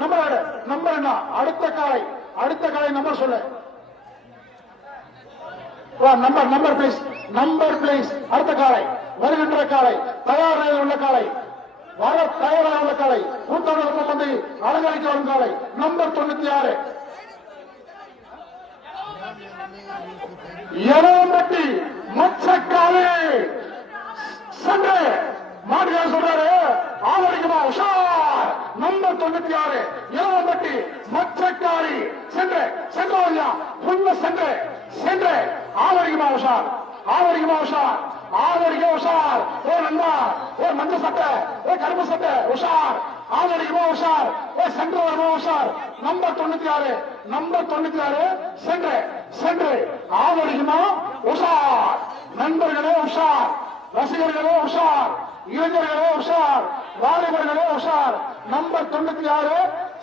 Number number என்ன? அடுத்த காலை நம்பர் சொல்லு. Number number please, number please. அடுத்த காலை, வருகின்ற காலை, தயார் நிலையில் உள்ள காலை, வர தயாராக உள்ள காலை, கூட்டணி வந்து அலங்கரிக்க வரும் காலை நம்பர் 96 எரவம்பட்டி மச்சக்காலை சென்று மாடுகார சொல்றாரு. ஆவரிக்குமா உஷார் நம்பர் 96 எரவம்பட்டி மச்சக்காரி சென்று சென்று புண்ண சென்று சென்று ஆவரிக்குமா உஷார் ஆவரிக்குமா உஷார் ஆவரிக்க உஷார். ஓ நண்பா, ஓ மஞ்சள் சட்டை, ஓ கருப்பு சட்டை உஷார். ஆவரிக்குமா உஷார், ஓ சென்று வருமா உஷார். நம்பர் 96 நம்பர் 96 சென்று சென்று ஆவரிக்குமா உஷார். நண்பர்களே உஷார், ரசிகர்களே உஷார், இளைஞர்களே உஷார், வாலிபர்களே உஷார். நம்பர் 96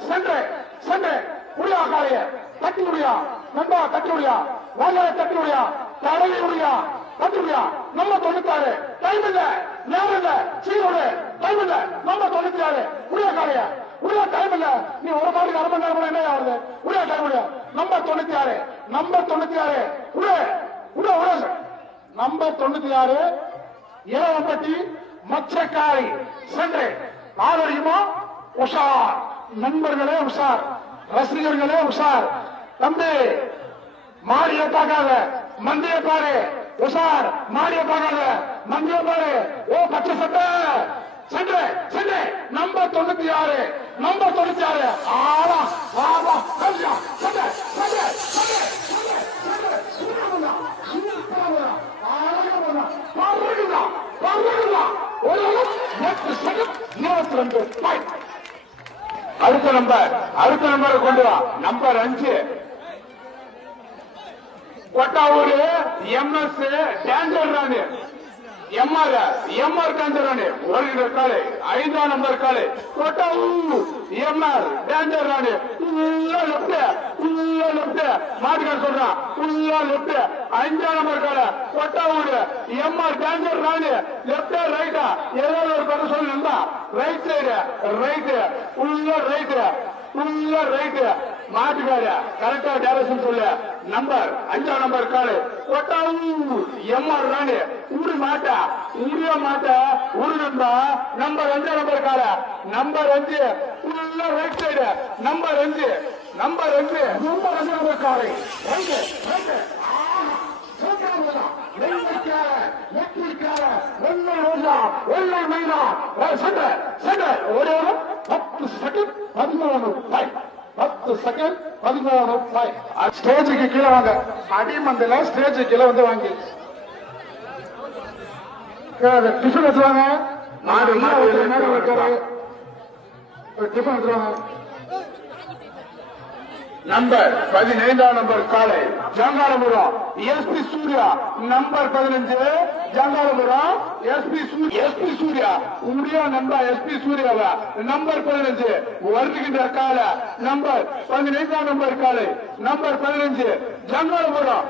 சென்று சென்று முடியா காலைய தட்டி முடியா நண்பா, தட்டி முடியா வாழ தட்டி முடியா தடவி முடியா தட்டி முடியா. நம்பர் 96 டைம் இல்ல, நேரம் இல்ல, சீரோடு டைம் இல்ல. நம்பர் 96 முடியா காலைய முடியா டைம் இல்ல. நீ ஒரு மாதிரி அரை மணி நேரம் என்ன ஆகுது? முடியா டைம் முடியா. நம்பர் 96 நம்பர் 96 உள்ள உள்ள உள்ள நம்பர் 96 எரவம்பட்டி மச்சக்காரி சென்று ஆரோக்கியமா உஷார். நண்பர்களே உஷார், ரசிகர்களே உஷார். தம்பி மாடிய பார்க்காத மந்திய பாரு உஷார். மாடிய பார்க்காத மந்திய பாரு. ஓ பச்சை சட்டை சென்று சென்று நம்பர் 96 நம்பர் 96 ஆவா ஆவா கல்யா சென்று சென்று சென்று சென்று சுரமனா சுரமனா ஆவா பரகுதா பரகுதா. ஒரு 8 செகண்ட் 22 பாயிண்ட். அடுத்த நம்பர் கொண்டு வா. நம்பர் 5 கொட்டாவூர் MS டேஞ்சர் ராணி எம்ஆர் டேஞ்சர் ராணி வருகிற காலை 5ஆம் நம்பர் காலை கொட்டாவூர் MR டேஞ்சர் ராணி உள்ள லெப்ட் மாட்டுக்கார சொல்றான் உள்ள லெப்ட் 5ஆம் நம்பர் காலை கொட்டாவூர் MR டேஞ்சர் ராணி லெப்டா ரைட்டா ஏதாவது ஒரு பக்கம் சொல்லுங்க. ரைட் சைடு ரைட் உள்ள ரைட் மாட்டுக்கார கரெக்டா டைரக்ஷன் சொல்லு. நம்பர் 5ஆம் நம்பர் காலு கொட்டாவூர் MR ராணி உரு மாட்டா உரு நம்பா. நம்பர் 5ஆம் நம்பர் கால நம்பர் 5 உள்ள right side number 5 number 5 number காலை ஒரு 10 செகண்ட் 10 செகண்ட் 13 ஸ்டேஜுக்கு கீழே வாங்க. அடிமந்தில ஸ்டேஜுக்கு கீழே வந்து வாங்கி டிஃபன் வச்சுவாங்க. டிஃபன் வச்சுவாங்க. நம்பர் 15ஆம் நம்பர் காலை Jangarapuram SP Surya. Number 15 Jangarapuram SP Surya உடைய நம்பர் SP சூர்யாவா. நம்பர் 15 வருகின்ற கால நம்பர் 15ஆம் நம்பர் காலை நம்பர் 15 ஜங்காரபுரம்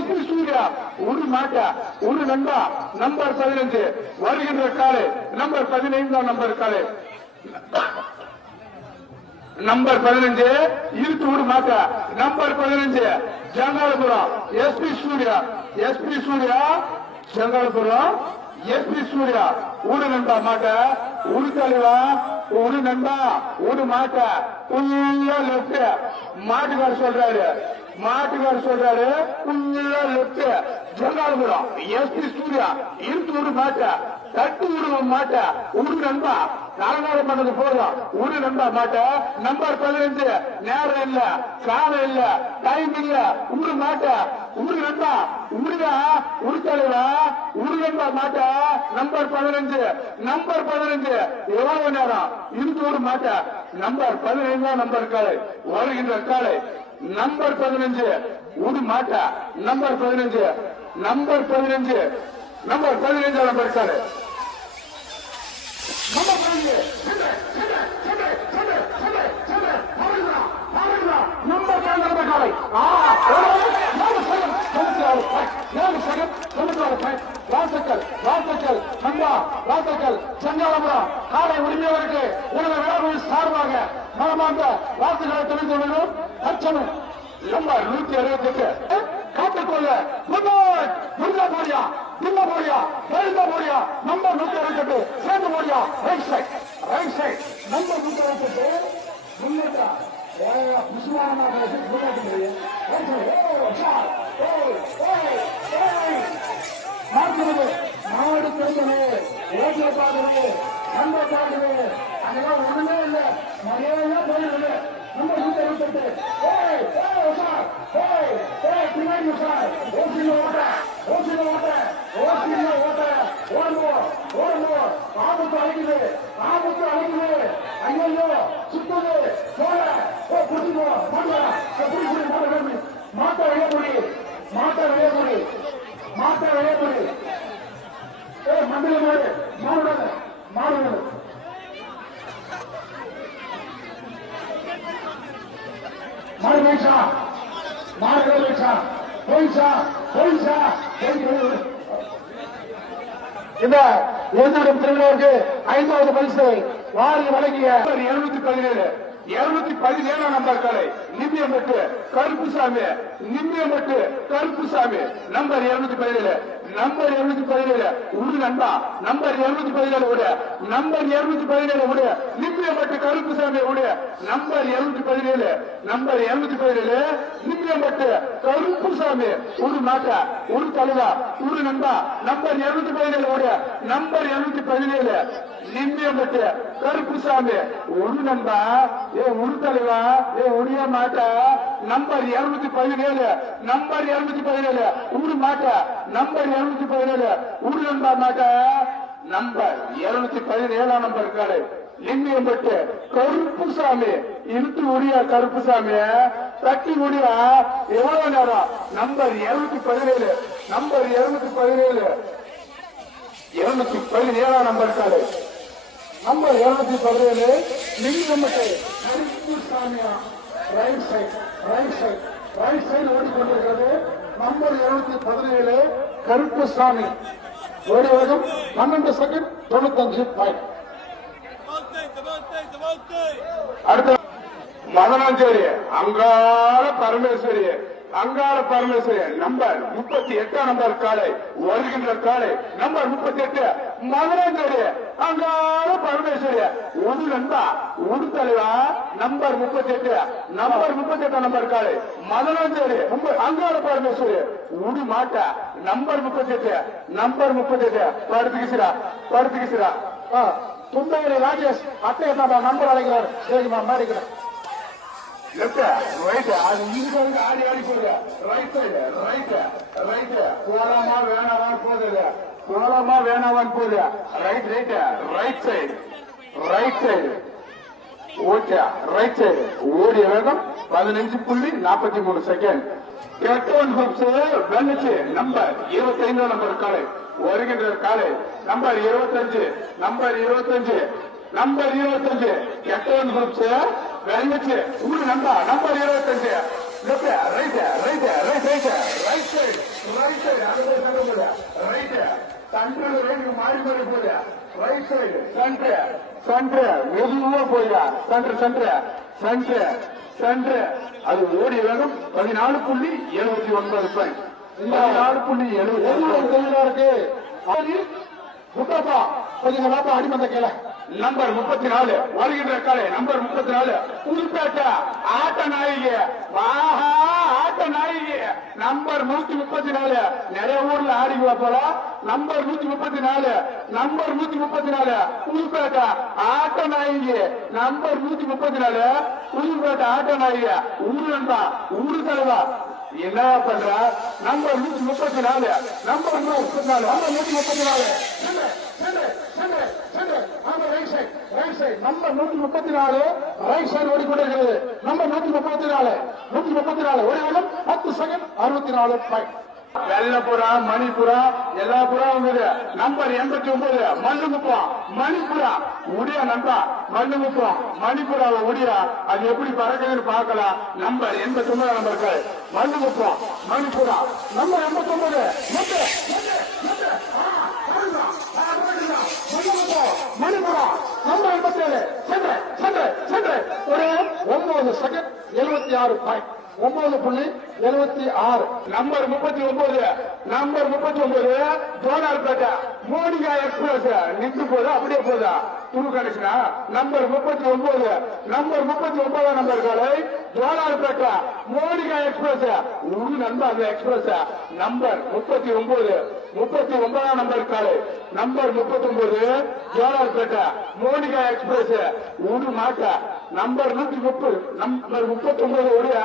SP சூர்யா ஒரு மாட்டா ஒரு நண்பா. நம்பர் 15 வருகின்ற காலை நம்பர் 15ஆம் நம்பர் காலை நம்பர் 15 இருத்து ஊர் மாட்டா. Number 15 Jangarapuram SP Surya Jangarapuram SP Surya ஊரு நண்பா மாட்ட ஊரு தலைவா ஊரு நண்பா ஊரு மாட்ட உள்ள லெப்ட் மாட்டுக்கார சொல்றாரு உள்ள லெப்ட் ஜங்காரபுரம் SP சூர்யா இருத்து ஊரு மாட்ட தட்டு ஊரு மாட்ட ஊரு நண்பா நாலு பண்ணது போதும் ஊரு நண்பா மாட்ட. நம்பர் 15 நேரம் இல்ல காலம் இல்ல டைம் இல்ல ஊரு மாட்ட ஊரு நண்பா ஊருதா ஊரு தலைவா ஊரு நண்பா மாட்ட. நம்பர் 15 எவ்வளவு நேரம் இருந்தோடு மாட்ட. நம்பர் 15ஆம் நம்பர் காலை வருகின்ற காலை நம்பர் 15 ஊரு மாட்ட. நம்பர் 15 நம்பர் 15ஆம் நம்பர் காலை நம்பர் 15 நம்பர் காலை வாழ்த்துக்கள் ஜங்காரபுரம் காலை உரிமையாளருக்கு உலக விழாவின் சார்பாக மனமார்ந்த வாழ்த்துக்களை தெரிவித்துக் கொள்கிறோம். தற்சமயம் நம்பர் 168 காத்துக்கொள்ள முருகா போடியா தில்ல போடியா எழுத போடியா நம்பர் 168 சேர்ந்து போடியா ரைட் சைட் நம்பர் 168 முன்னேற்றா நாடு தெரிஞ்சது ஓட்டிய பாக்குறது சண்டை பாக்குறது அதெல்லாம் ஒண்ணுமே இல்லை. மழையா போயிடுது. நம்ம 168 பின்னாடி ஓசில ஓட்ட ஓடுவோம் ஆபத்து அழைக்குது ஐயோ சுத்தது போல புடிச்சுக்கோ மாட்ட விளையாடி மந்திரி மாடு இந்த எழுநூறு திருவிழாவுக்கு 5வது பரிசு வாரி வழங்கிய 217 நம்பர் கடை நிம்மியம்பட்டு கருப்புசாமி நம்பர் 217 உரு நண்பா நம்பர் 217 உடைய நம்பர் 217 உடைய நிம்மியம்பட்டு கருப்புசாமி உடைய நம்பர் 217 நிம்மியம்பட்டு கருப்புசாமி ஒரு மாட்டா ஒரு தலைவா ஒரு நண்பா நம்பர் 217 உடைய நம்பர் 217 நிம்மியம்பட்டு கருப்புசாமி ஒரு நண்பா ஒரு தலைவா ஒடிய மாட்டா நம்பர் 217 ஒரு மாட்டா நம்பர் 217 ஒரு நண்பா மாட்டா நம்பர் 217 நம்பர் கடை நிம்மியம்பட்டு கருப்புசாமி இழுத்து முடியா கருப்புசாமிய தட்டி முடியா எவ்வளவு நேரம் நம்பர் 217 நம்பர் கடை நம்பர் 217 நிம்மியம்பட்டு கருப்புசாமியா ரைட் சைடு ஓடிக்கொண்டிருக்கிறது. நம்பர் 217 கருப்புசாமி ஓடி வேகம் 12 செகண்ட் 95 பாயிண்ட். அடுத்த மதனாஞ்சேரி அங்காள பரமேஸ்வரி நம்பர் 38 நம்பர் காலை வருகின்ற காலை நம்பர் 38 மதுராஞ்சேரி அங்காள பரமேஸ்வரி ஒரு நண்பா ஒரு தலைவா நம்பர் 38 நம்பர் காலை மதுராஞ்சேரி அங்காள பரமேஸ்வரி ஒரு மாட்டா நம்பர் 38 படுத்துக்கிசிரா துண்டகிரி ராஜேஷ் அட்டையை நம்பர் அழைக்கிறார் சரிமா மாறிக்கிறேன். ஆடி போகுது ரைட் போலாமா வேணாமான்னு போகுது right side okay right side ஓடிய வேகம் 15.43 செகண்ட். வெள்ளச்சு நம்பர் 25 நம்பர் காலை வருகின்ற காலை நம்பர் 25 கெட்டவன் குரூப்ஸ் வெள்ளச்சு ஊரு நம்பா நம்பர் 25 மாறி போகுது ரைட் சைடு மெதுவா போயா சென்று அது ஓடிய வேகம் 14.79 பாயிண்ட். 14.70 முத்தப்பா கொஞ்சம் பாப்பா அடிமந்த கேள நம்பர் 34 வருகின்ற காலை நம்பர் 34 புதுப்பேட்டை ஆட்ட நாயகி நம்பர் 134 நிறைய ஊர்ல ஆடிக்குவா போல நம்பர் 134 புதுப்பேட்டை ஆட்ட நாயகி நம்பர் 134 புதுப்பேட்டை ஆட்ட நாயகி ஊரு நண்பா ஊரு தலைவா என்ன பண்ற number 134 number 134 right side number 134 right side ஓடிக்கொண்டிருக்கிறது. நம்பர் 134 ஒரு வேகம் 10 செகண்ட் 64 பாயிண்ட். வெள்ளப்புறா மணிப்புறா எல்லா புறா வந்தது நம்பர் 89 மணிப்புறா உடியா நண்பா மணிப்புறாவை உடியா அது எப்படி பறக்குதுன்னு பார்க்கலாம். நம்பர் 89 நம்பருக்கு மணிப்புறா நம்பர் 89 மணிப்புறா நம்பர் 87 சென்று ஒரே 9 second 76 point 9.76 number 39 number 39 Jonarpettai Monika express நின்று போதா அப்படியே போதா துரு கணேசனா நம்பர் 39 நம்பர் 39 நம்பர் காலை ஜோனார்பேட்டை மோனிகா எக்ஸ்பிரஸ் ஒரு நண்பர் அந்த எக்ஸ்பிரஸ் நம்பர் 39 நம்பர் காலை நம்பர் 39 ஜோனார்பேட்டை மோனிகா எக்ஸ்பிரஸ் ஒரு மாட்ட நம்பர் 130 நம்பர் 39 ஓடியா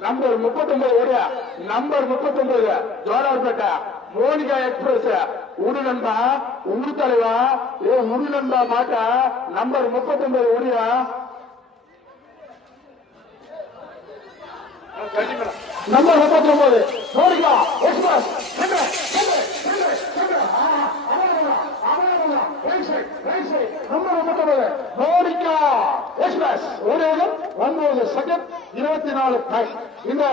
நம்பர் 39 ஓடியா நம்பர் 39 ஜோலார்பேட்டை மோனிகா எக்ஸ்பிரஸ் உடு நண்பா உடு தலைவா உடு நண்பா மாட்டா நம்பர் 39 ஓடியா number 39 Monica express number 39 Monica express ஒரு 9 செகண்ட் 24 பாயிண்ட் இந்த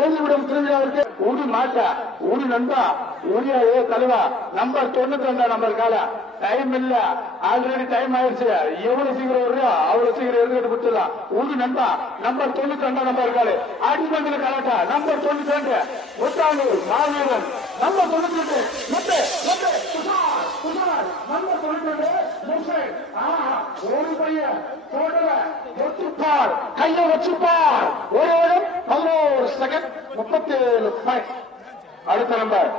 ஏழுவிடம் திருவிழாவிற்கு ஒரு மாட்டா ஒரு நண்பா ஒரு தலைவா நம்பர் 92 நம்பர் கால டைம் இல்ல ஆல்ரெடி டைம் ஆயிடுச்சு எவ்வளவு சீக்கிரம் வருதோ அவ்வளவு சீக்கிரம் எடுத்துட்டு கொடுத்துடலாம் ஒரு நண்பா நம்பர் 92 நம்பர் கால அடிமந்திர கலாட்டா நம்பர் 92 ஒட்டாளூர் மாவீரன் நம்பர் 92 நம்பர் 92 ஒரு பையன் ஒத்துப்பார் கையை வச்சுப்பார் ஒரு 11 செகண்ட் 37 பாயிண்ட் அடுத்த நம்பர்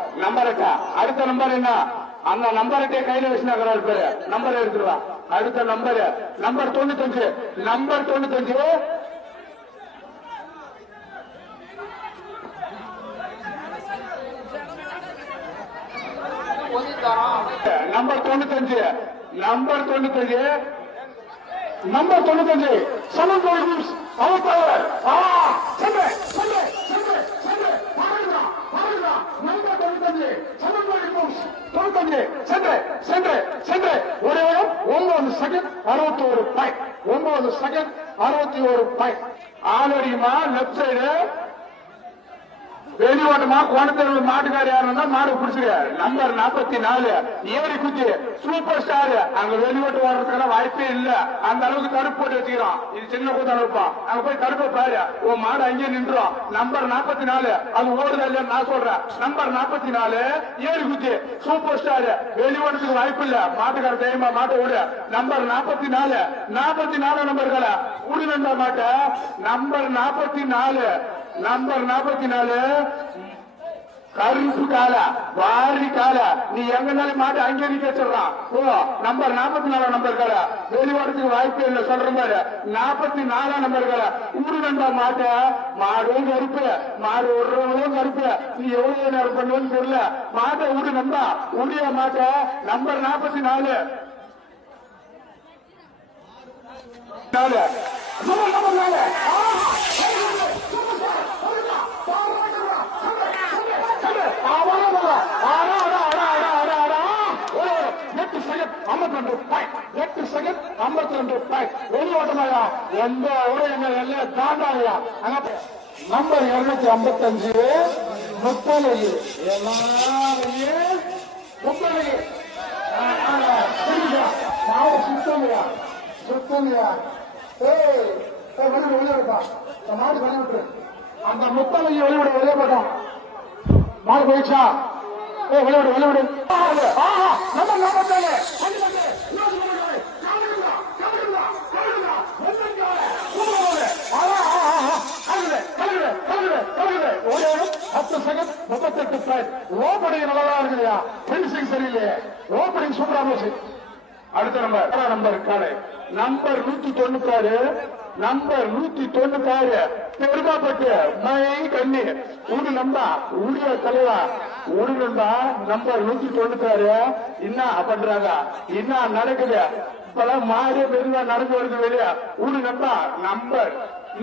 அடுத்த நம்பர் என்ன அந்த நம்பர்கிட்ட கையில வச்சுனாக்கிறார் பேரு நம்பர் எடுத்துருவா அடுத்த number 95 number 95 number 95 number 95 number 95 7 goals அவர் பவர் நம்பர் 95 7 கோல்ஸ் 95 ஒரே 9 செகண்ட் 61 பாயிண்ட் 9 செகண்ட் 61 பாயிண்ட் ஆலடிமா லெப்ட் சைடு வெளியோட்டமா கோணத்தூர் மாட்டுக்கார யாருன்னா மாடு பிடிச்சிருக்காரு நம்பர் 44 ஏரி குச்சி சூப்பர் ஸ்டார் அங்க வெளியோட்டு ஓடுறதுக்கான வாய்ப்பே இல்ல அந்த அளவுக்கு தடுப்பு போட்டு வச்சுக்கிறோம் இது சின்ன கூட்டம் இருப்போம் அங்க போய் தடுப்ப பாரு உன் மாடு அங்கேயே நின்றோம் நம்பர் 44 அது ஓடுதா இல்லையா நான் சொல்றேன் நம்பர் 44 ஏரி குச்சி சூப்பர் ஸ்டார் வெளியோட்டத்துக்கு வாய்ப்பு இல்ல மாட்டுக்கார தைரியமா மாட்டை ஓடு நம்பர் 44 நம்பர்களை உடுநண்பா மாட்ட நம்பர் 44 நம்பர் 44 கருப்பு கால வாரி கால நீ எங்கனாலும் மாட்டு அங்கே நிக்க சொல்றான் ஓ நம்பர் 44 நம்பர் கால வெளிவாரத்துக்கு வாய்ப்பு இல்லை சொல்ற மாதிரி 44 நம்பர் கால ஊரு நண்பா மாட்ட மாடும் கருப்பு மாடு விடுறவங்களும் கருப்பு நீ எவ்வளவு நேரம் பண்ணுவேன்னு தெரியல மாட்ட ஊரு நண்பா உடைய மாட்ட நம்பர் 44 8 செகண்ட் 52 பாயிண்ட் வெளியோட்டமாயா எந்த ஊரையங்க தாண்டாயா நம்பர் 255 முப்பலகி முப்பலகி சுத்தமையா சுத்தமையா வெளியிடப்பா மாடு வெளியிட்டு அந்த முப்பலகி வெளியிட வெளியே போட்டோம் மாடு போயிடுச்சா வெளியிடு வெளியிடு சரியில்லையே ஓப்பனிங் சூப்பரா போச்சு அடுத்த நம்பர் காலை நம்பர் 196 நம்பர் 196 பெருமாப்பட்டு மை கண்ணி ஊடு நம்பா ஊழிய தலைவா ஊடு நம்பா நம்பர் 196 என்ன பண்றாங்க என்ன நடக்குது இப்பெல்லாம் மாறி பெருமா நடந்து வருது வெளியே ஊடு நம்பா நம்பர்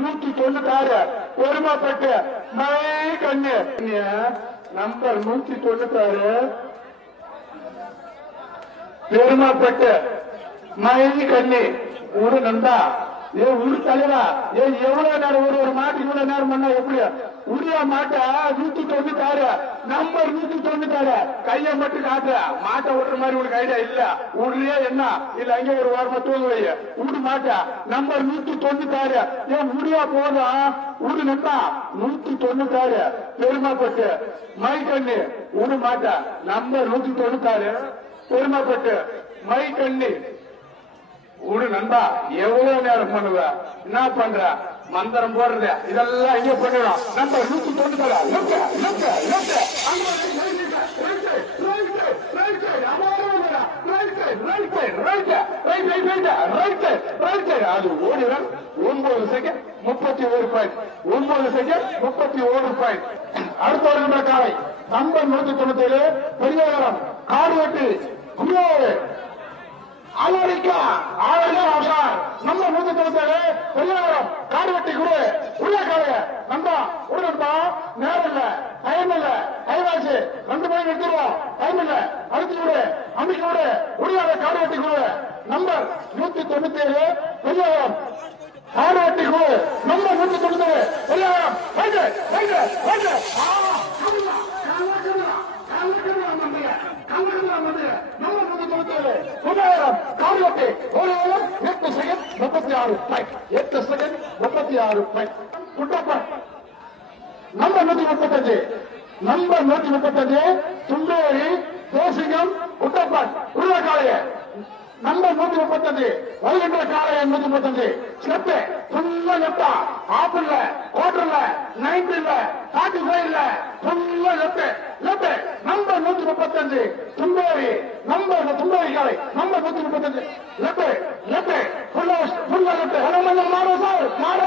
196 பெருமாப்பட்டு மை கண்ணி நம்பர் 196 பெருமாப்பட்டு மை கண்ணி ஊடு நம்பா ஏ ஊரு தலைவா, ஏ எவ்வளவு நேரம் ஒரு மாட்டுக்கு இவ்வளவு நேரம் பண்ணா எப்படி? உரிய மாட்டை 196 நம்பர் 196 கையை மட்டும் காட்டுற மாட்டை ஓட்டுற மாதிரி உனக்கு ஐடியா இல்ல. உடனே என்ன இல்ல, அங்க ஒரு வாரமா தூங்க வை. உடு மாட்டா நம்பர் 196. ஏன் முடியா போதும் உடு நம்பா 196 பெருமைப்பட்டு மைக்கண்ணு உடு மாட்டா நம்பர் 196 பெருமைப்பட்டு மைக்கண்ணு உடு நண்பா. எவ்வளவு நேரம் பண்ணுவ? என்ன பண்ற? மந்திரம் போடுறது இதெல்லாம் இங்க பண்ணிடும். நம்பர் 196 அது ஓடிதான் 9 செகண்ட் 31 பாயிண்ட் 9 செகண்ட் 31 பாயிண்ட். அடுத்த வருகின்ற காலை நம்பர் 197 பெரியவரம் காடுவெட்டு குரு அமெரிக்கா நம்ம 197 பெரியவரம் காடுவெட்டி குரு உள்ள காலைய நம்பா உடனே நேரம் இல்ல, டைம் இல்ல, கைவாசி 2 மணி எடுத்துருவோம். டைம் இல்ல, அடுத்து விடு அன்னைக்கு விடு முடியாத Kaduvetti Guru number 197 Periyavaram Kaduvetti Guru number 197 Periyavaram Kaduvetti 8 second 36 point 8 second 36 point. Kuttappan number 135 number 135 சுந்தேரி தேசிகம் குட்டப்பன் உள்ள காலைய நம்பர் 135 வருகின்ற காலைய 135 ஸ்டெப் ஃபுல்லா லெப்டா ஆப் இல்ல குவார்டர் இல்ல 90 இல்ல 45 இல்ல ஃபுல்லா லெப்ட் நம்பர் 135 சுந்தேரி நம்பர் சுந்தேரி காலை நம்பர் 135 லெப்ட் ஃபுல்லா லெப்ட் ஹனுமன் மாறு சார் மாறு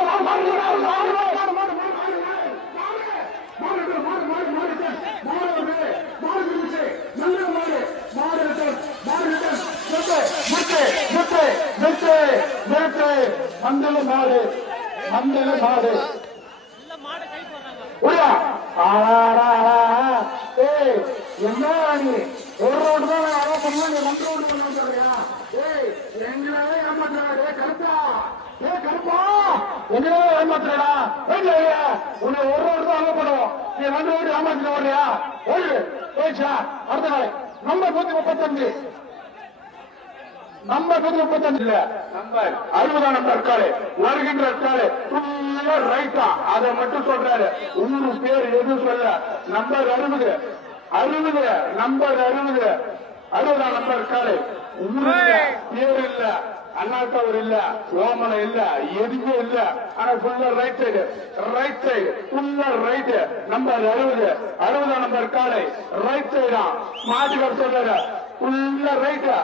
மண்டல மாடு என்ன நீ ஒரு ரோடு தான் பண்ண 2 ரோடு பண்ணா எங்களே ஏமாத்துறாடே கருப்பா எங்களே ஏமாத்துறா உன்னை ஒரு ரோடு தான் பண்ணுவோம். நீ 2 ரோடு ஏமாத்திட்டு ஓடுறியா? போயிடுச்சா? அடுத்த நாளை நம்பர் 135 நம்பர் 135 இல்ல நம்பர் 60 நம்பர் காலை வருகின்ற காலை ரைட்டா அதை மட்டும் சொல்றாரு. ஊரு பேர் எதுவும் சொல்ல. நம்பர் 60 நம்பர் 60 நம்பர் காலை ஊரு பேர் இல்ல, அண்ணாத்தவர் இல்ல, ஓமனை இல்ல, எதுவுமே இல்ல. ஆனா ஃபுல்லா ரைட் சைடு ஃபுல்லா ரைட் நம்பர் 60 நம்பர் காலை ரைட் சைடா மாட்டுக்கார் சொல்றாரு ஃபுல்லா ரைட்டா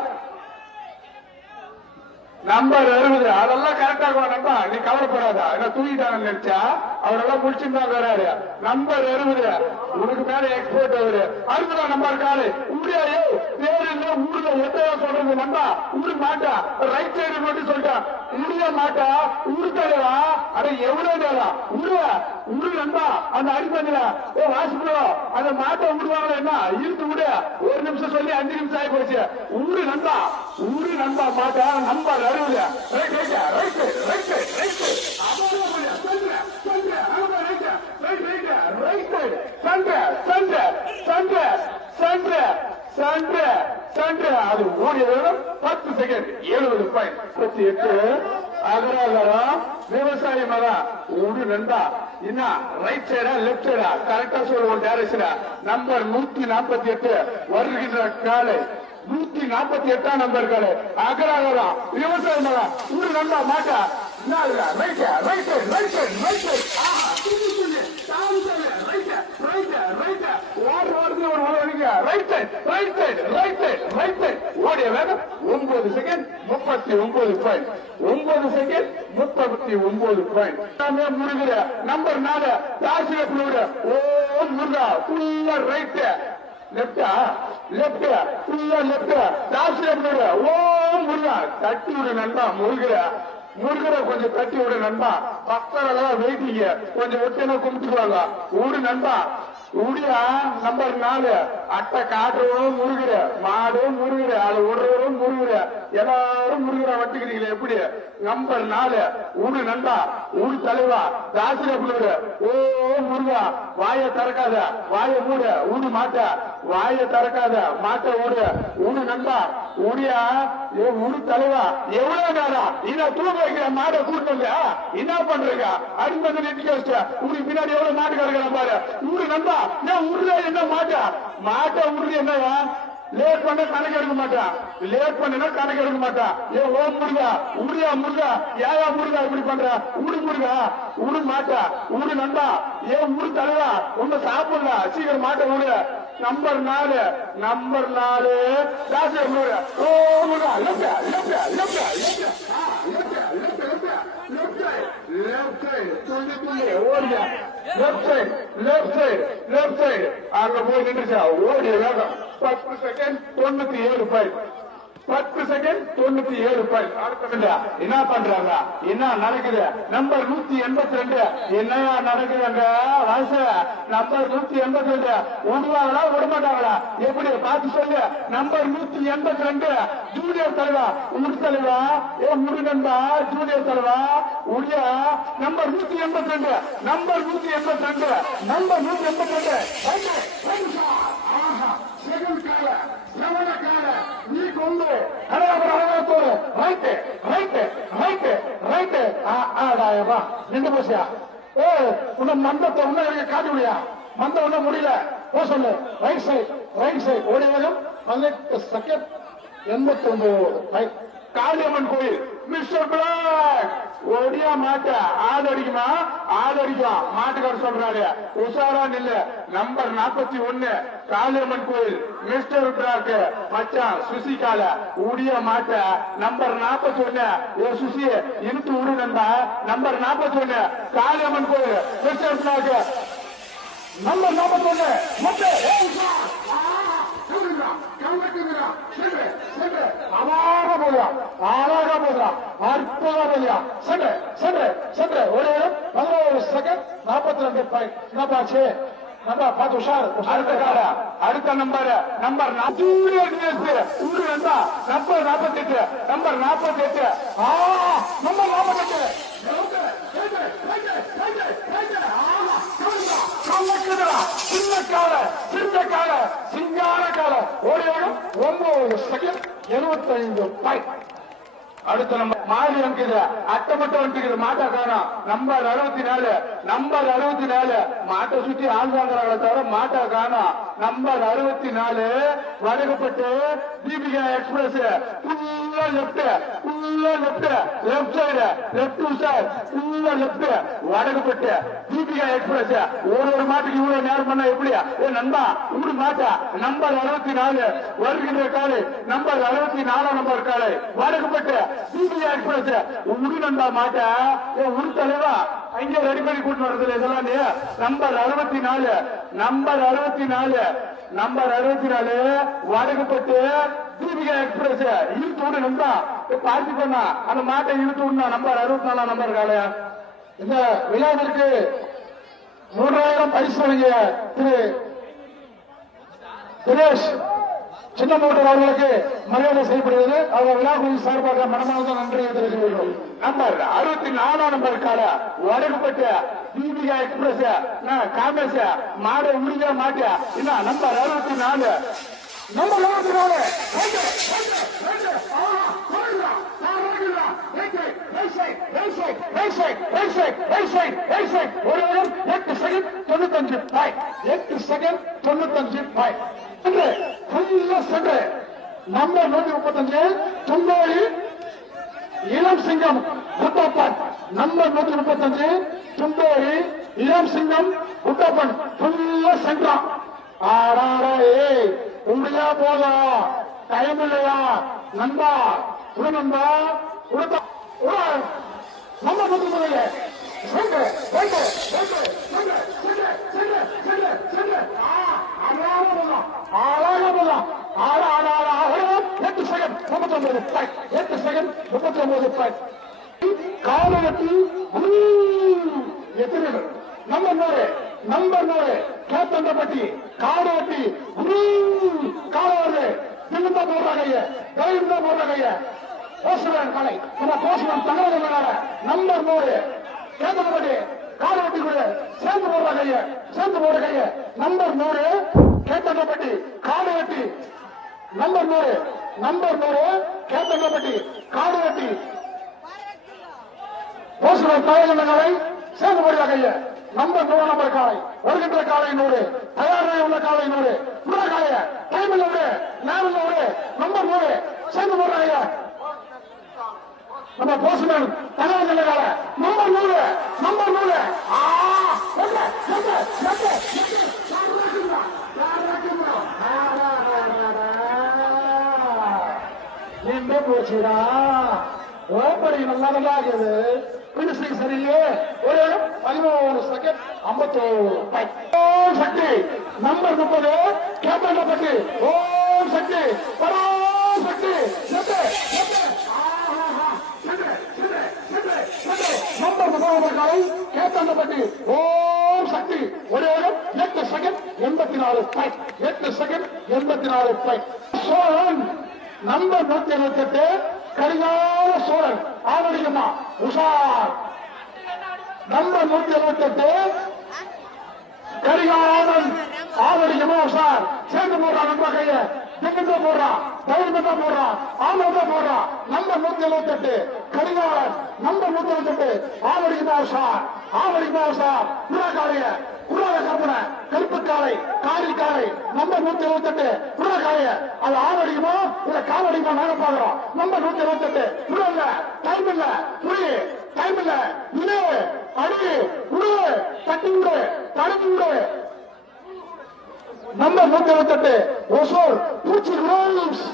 நம்பர் 60 அதெல்லாம் கரெக்டா நம்பா. நீ கவலைப்படாதா? என்ன தூங்கிட்டாங்க நினைச்சா அவரெல்லாம் முடிச்சிருந்தாங்க வராரு. நம்பர் 60 உனக்கு மேல எக்ஸ்போர்ட் அவரு 60 நம்பர் காலு உடையாரு பேரு இல்ல ஊர்ல எத்தனை சொல்றது நம்பா ஊரு மாட்டா ரைட் சைடு மட்டும் சொல்லிட்டா உடைய மாட்டா ஊரு தலைவா. அட எவ்வளவு நேரம் உரு நம்பா அந்த அடிப்படையில வாசிப்போ அந்த மாட்டை விடுவாங்க என்ன இழுத்து விடு. 1 நிமிஷம் சொல்லி 5 நிமிஷம் ஆகி போச்சு. ஊரு நம்பா மாட்டா நம்பர் 60 அது ஓடிய 10 செகண்ட் 70 பாயிண்ட் 38 அகராகரம் விவசாயி மகா ஒரு நண்பா என்ன ரைட் சைடா லெப்ட் சைடா கரெக்டா சொல்லுவோம் டைரக்ஷனா. நம்பர் 148 வருகின்ற காலை 148 நம்பர் காலை அகராகரம் விவசாயி மகா ஒரு நண்பா மாட்டா ஓடிய வேகம் 9 செகண்ட் 39 பாயிண்ட் 9 செகண்ட் 39 பாயிண்ட். முருகிற நம்பர் 4 தாசிலப்பூர் ஓம் முருகா ஃபுல்லா ரைட் லெப்டா ஃபுல்லா லெப்ட் தாசிலப்பூர் ஓம் முருகா தட்டி விடு நண்பா. முருகரை கொஞ்சம் தட்டி விடு நண்பா. பக்தரெல்லாம் வெயிட்டிங்க கொஞ்சம் ஒட்டினா கும்பிட்டுக்குவாங்க. ஊரு நண்பா உடியா நம்பர் 4 அட்டை காட்டுறவரும் முருகிற மாடும் முருகிற அது விடுறவரும் முருகிற எல்லாரும் முருகிற வட்டிக்கிறீங்களே எப்படி நம்பர் 4 உடு நண்டா உடு தலைவா தாசிர புள்ளு ஓ முருகா வாய திறக்காத வாய மூட உடு மாட்ட வாய திறக்காத மாட்ட ஓடு உடு நண்டா உடியா உடு தலைவா எவ்வளவு நேரம் இதை தூக்க வைக்கிற மாடை கூட்டம் இல்லையா என்ன பண்றீங்க அடிமதி நெட்டிக்க வச்சு உங்களுக்கு பின்னாடி எவ்வளவு மாடு கிடக்கிற பாரு உடு நண்டா நான் உருள என்ன மாட்டை உருளு என்னவா லேட் பண்ண கணக்கு எடுக்க மாட்டான் லேட் பண்ணா கணக்கு எடுக்க மாட்டான் ஏ ஓ முருகா உடியா முருகா ஏயா முருகா இப்படி பண்ற உடு முருகா உடு மாட்டா உடு நண்டா ஏ உடு தலைவா ஒண்ணு சாப்பிடல சீக்கிரம் மாட்டை உடு நம்பர் 4 ராஜா முருகா ஓ முருகா லெப்ட் சைடு அங்க போய் நின்றுச்சா ஓடிய வேகம் 10 செகண்ட் 97 பாயிண்ட் 10 செகண்ட் 97 பாயிண்ட் அடுத்த என்ன பண்றாங்க என்ன நடக்குது நம்பர் 182 என்னையா நடக்குதுங்க வயசு நம்பர் 182 விடுவாங்களா விடமாட்டாங்களா எப்படி பார்த்து சொல்லு நம்பர் 182 ஜூனியர் தலைவா உடு தலைவா ஏ முரு நண்பா ஜூனியர் தலைவா உடியா நம்பர் 182 நம்பர் 182 செகண்ட் கால செவன கால நீ கொண்டு ரைட் நின்று போசியா ஏ உன்ன மந்தத்தை உன்ன காட்டி முடியா மந்த ஒண்ணு முடியல போ சொல்லு ரைட் சைடு ஓடி வேகம் 18 செகண்ட் 89 காளியம்மன் கோயில் மிஸ்டர் பிளாக் ஓடியா மாட்ட ஆதரிக்குமா ஆதரிக்கும் மாட்டுக்கார சொல்றாரு உஷாரா நில்லு நம்பர் 41 காளியம்மன் கோயில் மிஸ்டர் பிளாக் மச்சான் சுசிகால ஓடியா மாட்ட நம்பர் 41 ஏ சுசி இழுத்து விடு நண்பா நம்பர் 41 காளியம்மன் கோயில் மிஸ்டர் பிளாக் நம்பர் 41 மொத்த அழகா போகிறான் அற்புதமா போகிறான் சென்று ஒரு 11 செகண்ட் 42 பாயிண்ட் என்னப்பாச்சு நம்ம பார்த்து உஷார் அடுத்த கால அடுத்த நம்பர் நம்பர் 48 நம்பர் 48 நம்பர் 48 சிங்கார கால ஓடியாகும் 9 செகண்ட் 75 பாயிண்ட் அடுத்த நம்ம மாறி வந்துக்குது அட்டை மட்டும் வந்துக்குது மாட்டா காணும் நம்பர் 64 மாட்டை சுத்தி ஆள் வாங்குறாங்களே தவிர மாட்டா காணும் நம்பர் 64 வடகுப்பட்டு தீபிகா எக்ஸ்பிரஸ் ஃபுல்லா லெப்ட் சைடு லெப்ட் சார் ஃபுல்லா லெப்ட் வடகுப்பட்டு தீபிகா எக்ஸ்பிரஸ் ஒரு மாட்டுக்கு இவ்வளவு நேரம் பண்ண எப்படியா ஏ நண்பா உடு மாட்டா நம்பர் 64 வருகின்ற காலை நம்பர் 64 நம்பர் காலை வடகுப்பட்டு தீபிகா எக்ஸ்பிரஸ் உடு நண்பா மாட்டா ஏ உடு தலைவா அங்கே ரெடி பண்ணி கூட்டு வரதுல இதெல்லாம் நம்பர் 64 வடகுப்பட்டு தீபிகா எக்ஸ்பிரஸ் இழுத்து விடு நண்பா பார்த்து பண்ணா அந்த மாட்டை இழுத்து விடா நம்பர் 64 நம்பர் காலையா இந்த விழாவிற்கு 3000 பரிசு வழங்கிய திரு தினேஷ் சின்னமூட்டர் அவர்களுக்கு மரியாதை செய்யப்படுகிறது அவங்க விழாக்குழு சார்பாக மனமார்ந்த நன்றியை தெரிவிக்கிறோம் நம்பர் 64 நம்பர் கால வடகுப்பட்டு தீபிகா எக்ஸ்பிரஸ் காமேஷ் மாட உரிஞ்ச மாட்ட என்ன நம்பர் 64 8 செகண்ட் 95 சென்று நம்பர் 135 துண்டோலி இளம் சிங்கம் குட்டப்பன் நம்பர் 135 துண்டோலி இளம் சிங்கம் குட்டப்பன் ஃபுல்லா சென்றான் ஆறாரே உண்மையா போதும் டைம் இல்லையா நண்பா உட நண்பா உடுத்த நம்ம முதல்ல காலகட்டி எத்தனை நம்ம நம்பர் 100 கேத்தண்டப்பட்டி காடோட்டி காலவரு திரும்ப போடுற கைய தைரியமா போடுற கைய போஸ்டர் கலை நம்ம போஸ்டர் தகவல் நம்பர் 100 கேத்தண்டப்பட்டி காடோட்டி கூட சேர்ந்து போடுற கைய நம்பர் 100 கேத்தண்டப்பட்டி காடோட்டி நம்பர் 100 கேத்தண்டப்பட்டி காடோட்டி போஸ்டர் தகவலை சேர்ந்து போடுற கைய நம்பர் 100 நம்பர் காலை வருகின்ற காலை 100 தயாராக உள்ள காலை 100 உள்ள காலைய டைமில் 100 நேரில் 100 நம்பர் 100 சேர்ந்து போடுறாங்க நம்ம போஸ்ட்மேன் தகவல் நல்ல காலை நம்பர் 100 நீங்க போச்சுடா ஓப்படி நல்லா ஆகுது பினிஷிங் சரியில்லையே ஒரு 13 செகண்ட் 51 சக்தி நம்பர் 30 கேத்தண்டப்பட்டி ஓம் சக்தி பராசக்தி நம்பர் 30 காலை கேத்தண்டப்பட்டி ஓம் சக்தி ஒரே 8 second 84 8 second 84 Cholan number 178 Karikala Cholan ஆவடியம்மா உஷார் நம்பர் 178 கரிகாலன் ஆவடியம்மா உஷார் சேர்ந்து போடுறான் நம்ப கைய திங்கிட்ட போடுறான் தைரியமா போடுறான் ஆமாதான் போடுறான் நம்பர் 178 கரிகாலன் நம்பர் 178 ஆவடியம்மா உஷார் புறாக்காலைய புறாத கற்பனை கருப்பு காலை காரி காலை நம்பர் 178 புறா காலைய அது ஆவடிக்குமோ இல்ல காவடிக்குமோ நாங்க பாக்குறோம் நம்பர் 178 புறா இல்ல டைம் இல்ல புரி டைம் இல்ல இரு அடி உரு தட்டி விடு தடுப்பு விடு நம்பர் 178 ஒசூர் பூச்சி ரூல்ஸ்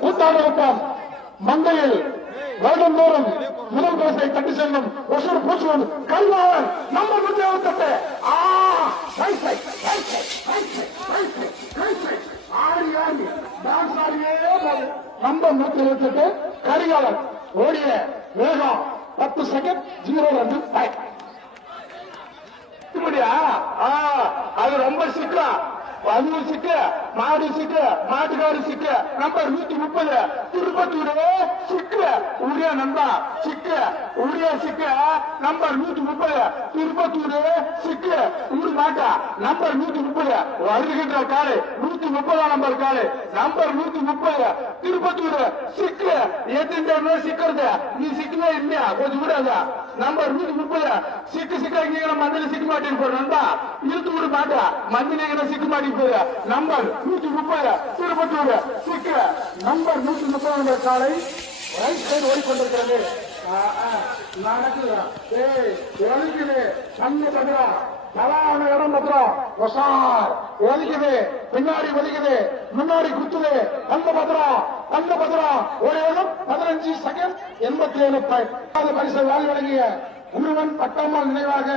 கூத்தாண்டவட்டம் மந்தையில் வருடந்தோறும் முதல் பரிசை தட்டி செல்லும் ஒசூர் பூச்சி கல்வாளன் நம்பர் 178 நம்பர் 178 கரிகாலன் ஓடிய வேகம் 10 செகண்ட் 02 டைம் அது ரொம்ப சிக்கா அது சிக்க மாடு சிக்க மாட்டுக்காரு சிக்க நம்பர் 130 திருப்பத்தூர் சிக்க உரிய நம்பா சிக்க உரிய சிக்க நம்பர் 130 திருப்பத்தூர் சிக்க ஊர் மாட்டா நம்பர் 130 வருகின்ற காலை 130 நம்பர் காலை நம்பர் 130 திருப்பத்தூர் சிக்க எத்தனை சிக்கிறது நீ சிக்கவே இல்லையா கொஞ்சம் விடாத நம்பர் 130 சிக்க இங்க மந்திரி சிக்க மாட்டேன்னு போற நண்பா இழுத்து விட மாட்டா மந்திரி சிக்க மாட்டேன் நம்பர் 130 திருப்பத்தூர் சிக்க நம்பர் 130 நம்பர் காலை ரைட் சைடு ஓடிக்கொண்டிருக்கிறது நடக்குது கண்ணு பத்திரம் பலான இடம் பத்திரம் ஒலிக்குது பின்னாடி ஒலிக்குது முன்னாடி குத்துது தங்க பத்திரம் ஒரு இடம் 15 செகண்ட் 87 பரிசு வாங்கி வழங்கிய குருவன் பட்டம்மாள் நினைவாக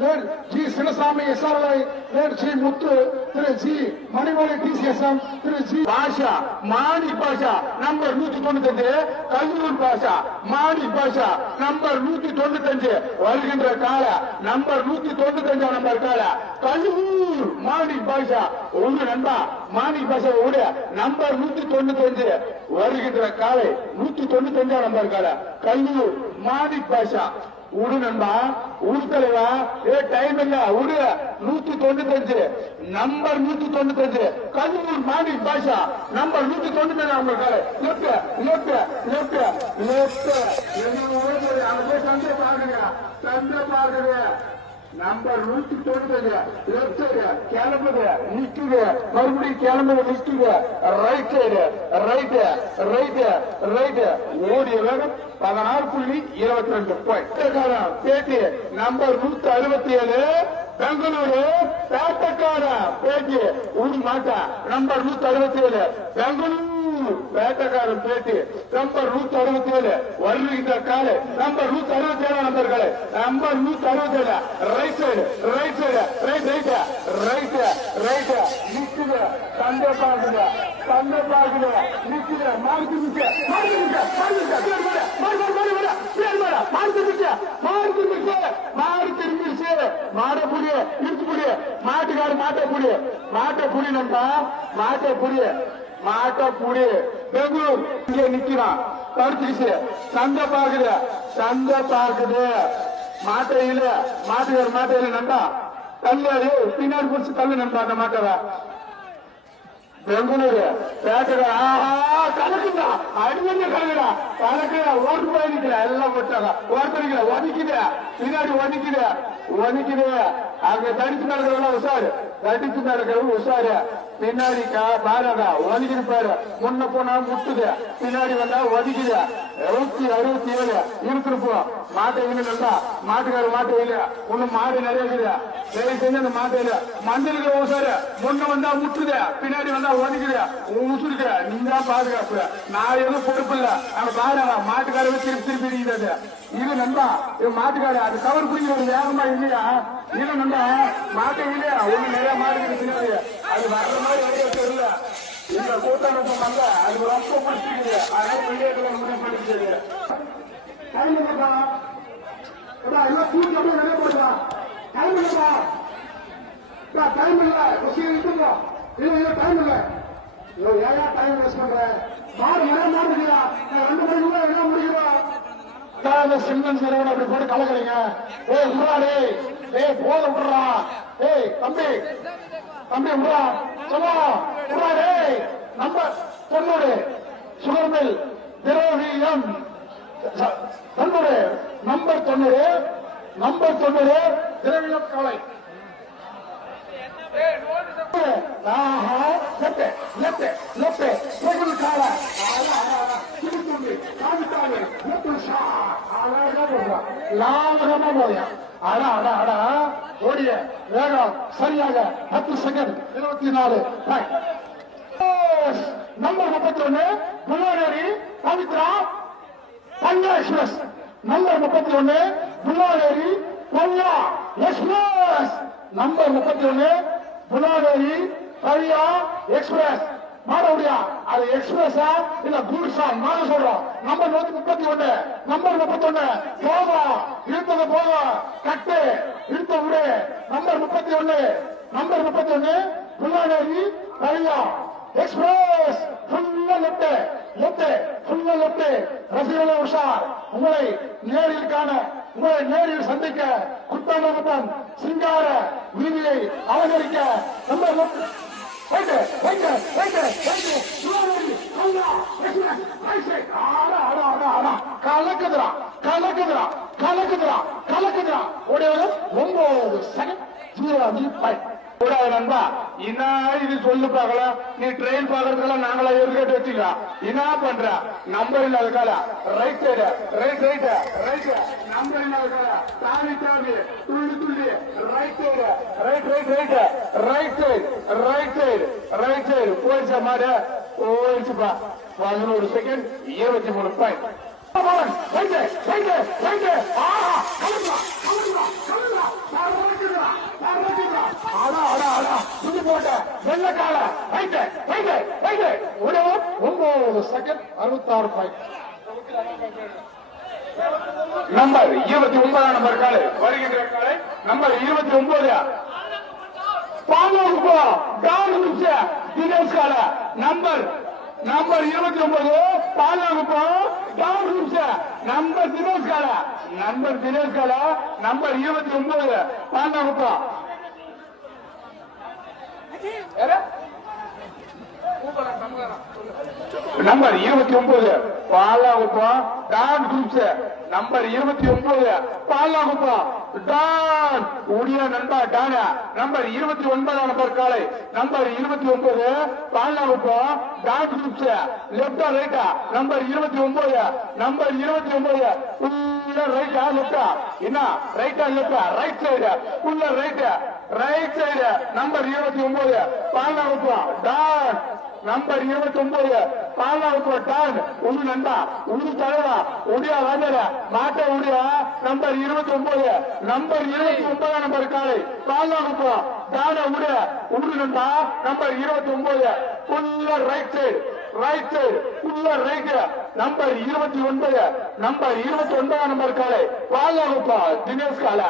late G Chinnasamy SRI late G Muthu Thiru G Manimozhi TCSM Thiru G Basha மாணி பாஷா நம்பர் 195 கல்லூர் பாஷா மாணி பாஷா நம்பர் 195 வருகின்ற கால நம்பர் 195 நம்பர் கால கல்லூர் மாணி பாஷா ஒன்று நண்பா மாணி பாஷா ஓட நம்பர் 195 வருகின்ற காலை 195 நம்பர் கால கல்லூர் மாணி பாஷா உடு நண்பா உடு தலைவா டைம் இல்ல உடு 195 நம்பர் 195 கல்லூர் மாணி பாஷா நம்பர் 195 அவங்க காலை லெப்ட் சந்தை பாக்குங்க நம்பர் 195 லெப்ட் சைடு கிளம்புது நிக்குது மறுபடியும் கிளம்புது நிக்குது ரைட் சைடு ரைட் ஓடிய வேகம் 16.22 பாயிண்ட் பேட்டி நம்பர் 167 பெங்களூரு பேட்டக்கார பேட்டி ஊடி மாட்டா நம்பர் 167 பெங்களூர் வேட்டக்காரன் பேட்டி நம்பர் 167 வருகின்ற காலை நம்பர் 167 நம்பர் காலை நம்பர் 167 ரைட் நிக்குது தந்தை பாக்குது நிக்குது மாடு திரும்பிடுச்சு மாடு புரிய இருக்கு புரிய மாட்டை புடி நண்பா, மாட்டை புடி. பெங்களூர் இங்க நிக்கிறான், படுத்துக்கிச்சு, சந்தை பாக்குது. மாட்டை இல்ல, மாட்டுக்கார நண்பா, தள்ளு பின்னாடி பிடிச்சு தள்ளு நண்பா அந்த மாட்டவ. பெங்களூரு பேட்டை கலக்குதா, அடிமணி கலக்குதா, ஓட்டு போயிருக்கிற எல்லாம் போட்டாங்க, ஒருத்தருக்கிற ஒதுக்குது, பின்னாடி ஒதுக்குது. அங்க தடிச்சு நடக்கிறவங்க உஷாரு, பின்னாடி பாருங்க ஒதுக்கிட்டு பாரு. முன்ன போனா முட்டுது, பின்னாடி வந்தா ஒதுக்குது. 167 இருந்திருப்போம். மாட்டை இல்லா, மாட்டுக்கார மாட்டை இல்ல, ஒன்னும் மாடு நிறைய இருக்குது. சரி செஞ்சு அந்த மாட்டை இல்ல, மஞ்சளுக்கு உஷாரு. முன்ன வந்தா முட்டுது, பின்னாடி வந்தா ஒதுக்குது. உசுருக்கிற நீங்க தான் பாதுகாப்பு, நான் எதுவும் பொறுப்பு இல்ல. அங்க பாருங்க மாட்டுக்காரவே திருப்பி இருக்கிறது. இது நண்பா, மாட்டுக்காரு அது கவர் பிடிக்கிறது வேகமா இல்லையா? இது நண்பா, மாட்டை இல்லையா, ஒண்ணு நிறைய மாடு பின்னாடி அது வர்ற மாதிரி தெரியல. இந்த கூட்டமைப்பு வந்த அது ரொம்ப பிடிச்சிருக்குது. அதனால வெளியேற்ற முடிவு பண்ணிருக்குது. டைம் இல்லப்பா, எல்லாம் கூட்டி அப்படியே நிறைய போடுறான். டைம் இல்லப்பா, டைம் இல்ல, இருக்குங்க இல்ல டைம் இல்ல. ஏன் டைம் வேஸ்ட் பண்ற? மாடு நிறைய மாடு இருக்குதா, 2 மணிக்குள்ள என்ன முடிக்கிறோம்? சிம்மன் சரவணன் அப்படி போட்டு கலக்குறீங்க. முன்னாடி போத விடுறா, தம்பி விடுறா, சொல்லுவா முன்னாடி. நம்பர் 90 சுகர்மில் திரவியம் 90, நம்பர் 90 திரவியம் காலை. லாபகமா போயா ஓடிய வேகம் சரியாக 10 செகண்ட் 24. நம்பர் 31 புல்லாடேரி பவித்ரா பஞ்சா எக்ஸ்பிரஸ். நம்பர் 31 புல்லாடேரி பஞ்சா express. Number 31 Pulladeri Baviya express. மாடவுடியா அது எக்ஸ்பிரஸா இல்ல கூட்ஸா மாற சொல்றோம். நம்பர் 31 போதா இழுத்தது போதா கட்டு இழுத்த விடு. Number 31 Pulladeri Baviya express. ஃபுல்லா லெப்ட் ரசிகர்களே உஷார். உங்களை நேரில் சந்திக்க குத்தாண்டகுப்பம் சிங்கார வீதியை அலங்கரிக்க நம்பர் கலக்குதுரா உடையது 9 செகண்ட் 0 கூடாது நண்பா. என்ன இது சொல்லு பார்க்கலாம். நீ ட்ரெயின் பாக்குறதுக்கெல்லாம் நாங்களா எதிர்கட்டு வச்சுக்கலாம். என்ன பண்ற? நம்பர் இல்லாத கால ரைட் சைடு நம்பர் இல்லாத கால தாவி துள்ளி ரைட் சைடு போயிடுச்சா மாடு? போயிடுச்சுப்பா. 11 செகண்ட் 23 பாயிண்ட். வெள்ளக்கால 9 செகண்ட் 66 பாயிண்ட். நம்பர் 29 நம்பர் காலை வருகின்ற காலை நம்பர் 29 பாலூர் தினேஷ் கால நம்பர் 29 பாலகுப்பம் நம்பர் தினேஷ் கால number 29 Balakuppam. Number 29 Balakuppam Don groups. Number 29 Balakuppam Don உடியா நண்பா டான. நம்பர் 29 நம்பர் காலை நம்பர் 29 பாலாகுப்பம் டான் குரூப்ஸ். லெப்டா ரைட்டா? நம்பர் 29 உள்ள ரைட்டா லெப்டா? என்ன ரைட்டா லெப்டா? ரைட் சைடு உள்ள right side number 29 Balakuppam Don. Number 29 பாலாவுக்கு டான் உரு நண்பா உரு தலைவா உடியா வாங்கல மாட்ட உடியா. நம்பர் 29 நம்பர் காலை பாலாவுக்கு டான உரு நண்பா. நம்பர் 29 உள்ள ரைட் சைடு உள்ள ரைட். நம்பர் 29 நம்பர் காலை பாலாவுக்கு தினேஷ் கால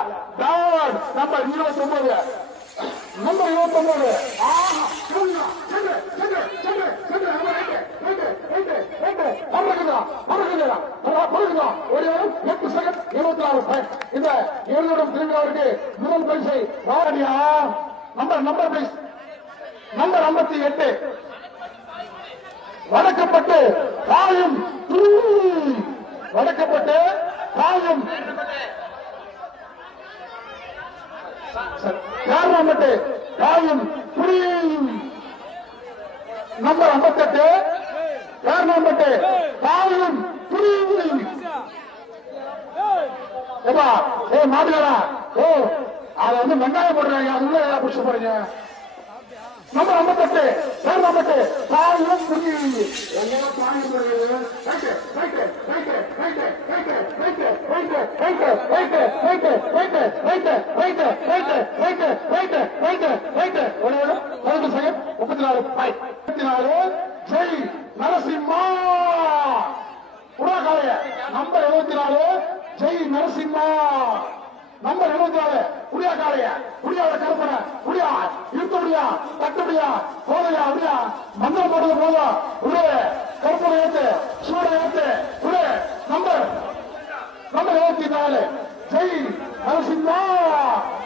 டான். நம்பர் 29 நம்பர் 29 இந்த இருவரும் திருவிழாவிற்கு முதல் பரிசை வாரடியா நம்பர் பிளீஸ் நம்பர் 58 வடக்கப்பட்டு காயும் வடக்கப்பட்டு காயும் காரணப்பட்டு காயும் புரியும் நம்பர் 58 காரணப்பட்டு காயும் புரியும் மாட்டுக்காரா அதை வந்து வெங்காயம் போடுறாங்க அதுல பிடிச்ச போறீங்க நம்பர் 58 காரணப்பட்டு காயும் புரியும் ஜெய் நரசிம்மா உடாகாலைய நம்பர் 74 ஜெய் நரசிம்மா நம்பர் 74 குடியா காலைய குடியாவோட கருப்பனை குடியா இருக்க முடியா தட்ட முடியா போதையா அப்படியா மந்திரம் போடுறது போதும் உடைய கருப்பனை ஏத்து சூட ஏத்து உடைய நம்பர் 74 ஜெய் நரசிம்மா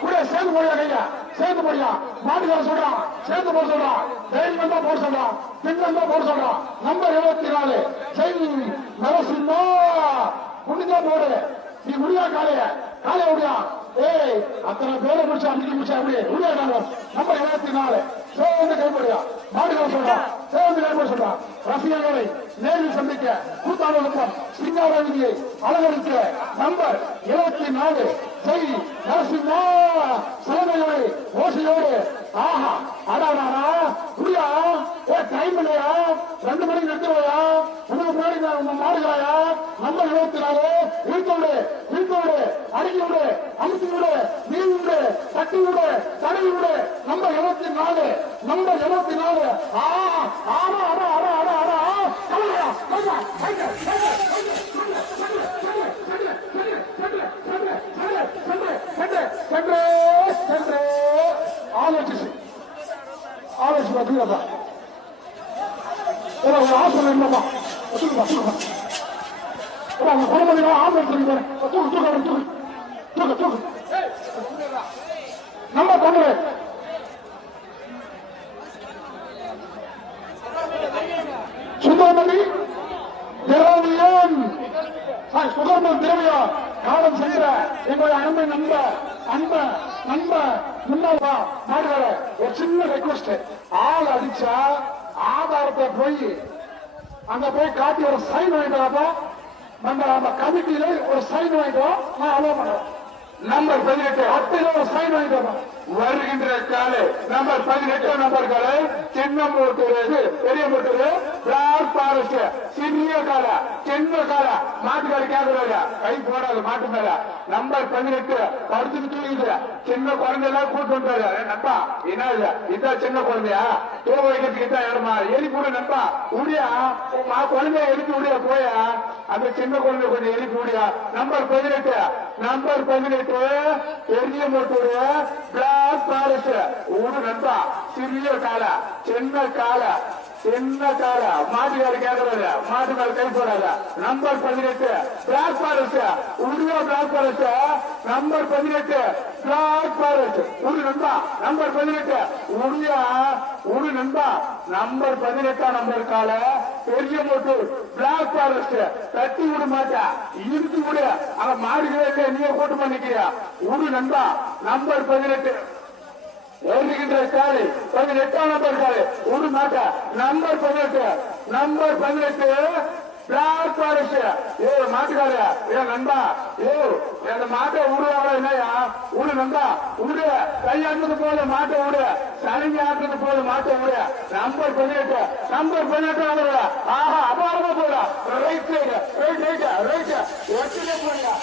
உடைய சேர்ந்து போடியா கையா சேர்ந்து போடியா மாட்டுக்கார சொல்றான் சேர்ந்து போட சொல்றான் ஜெயில் வந்தா போட சொல்றான் பின் வந்தா போட சொல்றான் நம்பர் 74 ஜெய் நரசிம்மா புண்ணிதா போடு நீ முடியா காலைய காலைய முடியா அத்தனை பேரை முடிச்சா அன்னைக்கு முடிச்சா அப்படி முடியா நம்பர் 74 சேர்ந்து கைப்படியா மாட்டுக்கார சொல்றான் சேர்ந்து கைப்பட சொல்றான் ரசிகர்களை நேரில் சந்திக்க கூத்தாளர் சிங்காரவிதியை அலங்கரிக்க நம்பர் 74 ஜெய் நரசிம்மா சலனையோடு ஓசையோடு ஆஹா அடாடா புரியா டைம் இல்லையா 2 மணிக்கு நிறுத்துவையா உனக்கு முன்னாடி மாடுகிறாயா நம்பர் 74 இழுத்தோடு இழுத்தோடு அடக்கி விடு அமுத்தி விடு நீ விடு தட்டி விடு தடவி விடு நம்பர் 74 நம்பர் 74 ஆமா அடா அடா அடா அடா ஆலோசிச்சு பார்த்தீங்களா ஒரு ஆசனம் இல்லப்பா அவங்க குடும்பம் ஆம்பளை தூக்கு நம்ம தமிழ் சுந்தரமணி திரவியம் சுகர்மன் திரவியா காலம் செய்கிற எங்களுடைய அன்பை நண்ப முன்னாவா மாடுகார ஒரு சின்ன ரெக்வஸ்ட் ஆள் அடிச்சா ஆதாரத்தை போய் அங்க போய் காட்டி ஒரு சைன் வாங்கிட்டு நம்ம கமிட்டியில ஒரு சைன் வாங்கிட்டு நான் அலோவ் பண்ணுறேன் நம்பர் 18 அட்டையில ஒரு சைன் வாங்கிட்டு வருகின்ற காலை நம்பர் 18 நம்பர் காலை சின்ன மூட்டூர் பெரிய மூட்டூர் பிளாக் ஃபாரஸ்ட் சிறிய கால சின்ன கால மாட்டுக்காரி கேட்கறாங்க கை போடாது மாட்டு மேல நம்பர் 18 படுத்துட்டு தூங்குது சின்ன குழந்தை எல்லாம் கூட்டு வந்தாரு நம்பா என்ன இதான் சின்ன குழந்தையா தூங்க வைக்கிறதுக்கு இடமா எலி கூட நம்பா உடியா குழந்தைய எழுப்பி விடியா போயா அந்த சின்ன குழந்தை கொஞ்சம் எழுப்பி விடியா நம்பர் 18 பெரிய மூட்டூர் பிளாக் ஃபாரஸ்ட் ஒரு நண்பா சிறிய கால சின்ன கால மாட்டுக்காரி கேட்கறாரு மாட்டு மேல கை போடாத நம்பர் 18 பிளாக் ஃபாரஸ்ட் உருவா black forest number 18 black forest ஒரு நண்பா நம்பர் 18 உரியா ஒரு நண்பா நம்பர் 18 நம்பர் கால பெரிய மூட்டூர் பிளாக் ஃபாரஸ்ட் தட்டி விட மாட்டா இருந்து விடு அங்க மாடுகளே நீங்க கூட்டு பண்ணிக்கிறியா ஒரு நண்பா நம்பர் 18 வருகின்ற காலை 18 நம்பர் காலை ஒரு மாட்டா நம்பர் 18 பிளாக் ஃபாரஸ்ட் மாட்டுக்காரு நண்பா அந்த மாட்டை விடுவாங்க என்னையா விடு நண்பா விடு கையாண்டது போல மாட்டை விடு சனிங்க ஆட்டுறது போல மாட்டை விடு நம்பர் 18 ஆஹா அபாரமா போடா ரைட் ரைட் ஒட்டிலே போடா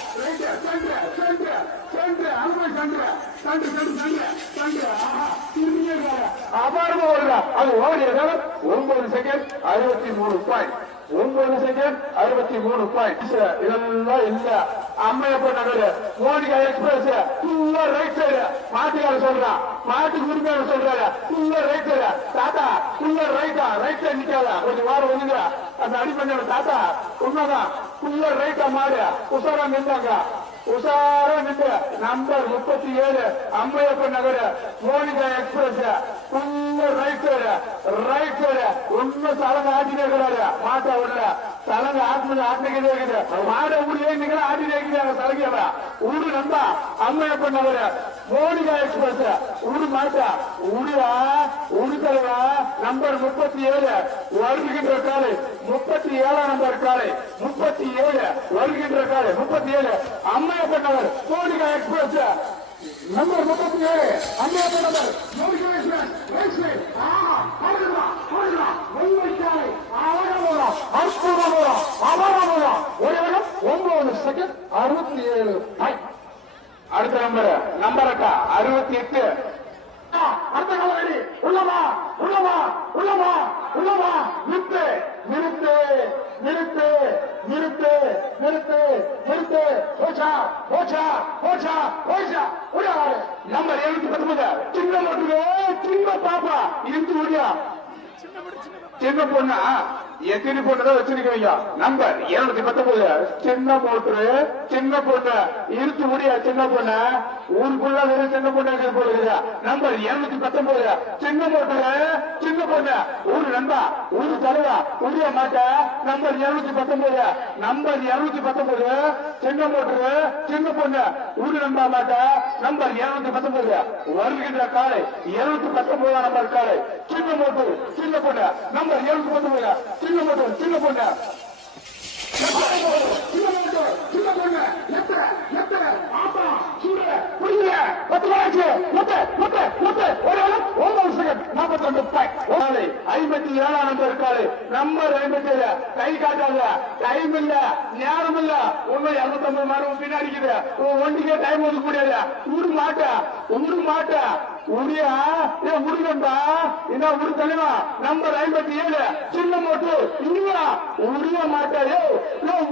அபாரமா ஓடுறா அது ஓடிய 9 செகண்ட் 63 பாயிண்ட் 9 செகண்ட் 63 பாயிண்ட் இதெல்லாம் இல்ல அம்மையப்ப நகர் மோனிகா எக்ஸ்பிரஸ் ஃபுல்லா ரைட் சைடு மாட்டுக்கார சொல்றான் மாட்டுக்கு உரிமையாளர் சொல்றாரு ஃபுல்லா ரைட் சைடு தாத்தா ஃபுல்லா ரைட் சைடு நிக்காத கொஞ்சம் வாரம் வந்துங்க அந்த அடிப்பண்ண தாத்தா உண்மைதான் ஃபுல்லா ரைட்டா மாடு உசாரா நின்றாங்க உசாரா நின்று நம்பர் 37 அம்மையப்ப நகர் மோனிகா எக்ஸ்பிரஸ் ஃபுல்லா ரைட் சைடு ஒன்னும் சலங்க ஆட்டினே இருக்கிறாரு மாட்டை விடல சலங்க ஆட்டினே இருக்குது மாடை ஊரியே நீங்க ஆட்டினே இருக்கிறாங்க சலங்க ஊரு நம்பா அம்மையப்ப நகர் மோனிகா எக்ஸ்பிரஸ் ஊரு மாட்டா ஊரியா ஊரு தலைவா நம்பர் 37 வருகின்ற காலை 37 நம்பர் காலை 37 வருகின்ற காலை 37 அம்மையப்ப நகர் மோனிகா எக்ஸ்பிரஸ் நம்பர் 37 அம்மையப்ப நகர் மோனிகா எக்ஸ்பிரஸ் ஒன்பது செகண்ட் 67. அடுத்த நம்பர் அக்கா 68. அடுத்த காலடி உள்ளமா உள்ளமா உள்ளமா உள்ளமா நிறுத்து நிறுத்து நிறுத்து நிறுத்து நிறுத்து நிறுத்து போச்சா போச்சா போச்சா போச்சா நம்பர் 719 சின்ன மட்டுமே சின்ன பாப்பா இருந்து முடியா சின்ன பொண்ணா எத்தனை பொண்ணுதான் வச்சிருக்கீங்க நம்பர் 219 சின்ன மோட்டரு சின்ன பொண்ணு இழுத்து முடியா சின்ன பொண்ணு ஊருக்குள்ள வெறும் சின்ன பொண்ணு போடுங்க நம்பர் 219 சின்ன மோட்டரு சின்ன பொண்ணு ஊரு நண்பா ஊரு தலைவா உரிய மாட்ட நம்பர் 219 நம்பர் 219 சின்ன மோட்டரு சின்ன பொண்ணு ஊரு நண்பா மாட்ட நம்பர் 219 வருகின்ற காலை 219 நம்பர் காலை சின்ன மோட்டரு சின்ன பொண்ணு நம்பர் 219 சின்ன பொண்ணு சின்ன பொண்ணு சின்ன பொண்ணு நம்பர் காலை நம்பர் 57 கை காட்டாத டைம் இல்ல நேரம் இல்ல உண்மை 250 மாதம் பின்னாடி ஒண்டிக்கே டைம் ஒதுக்க முடியாது ஊரு மாட்ட உரியா உருகண்டா என்ன உரு தலைவா நம்பர் 57 சின்ன மோட்டு இல்லையா உரிய மாட்டாரு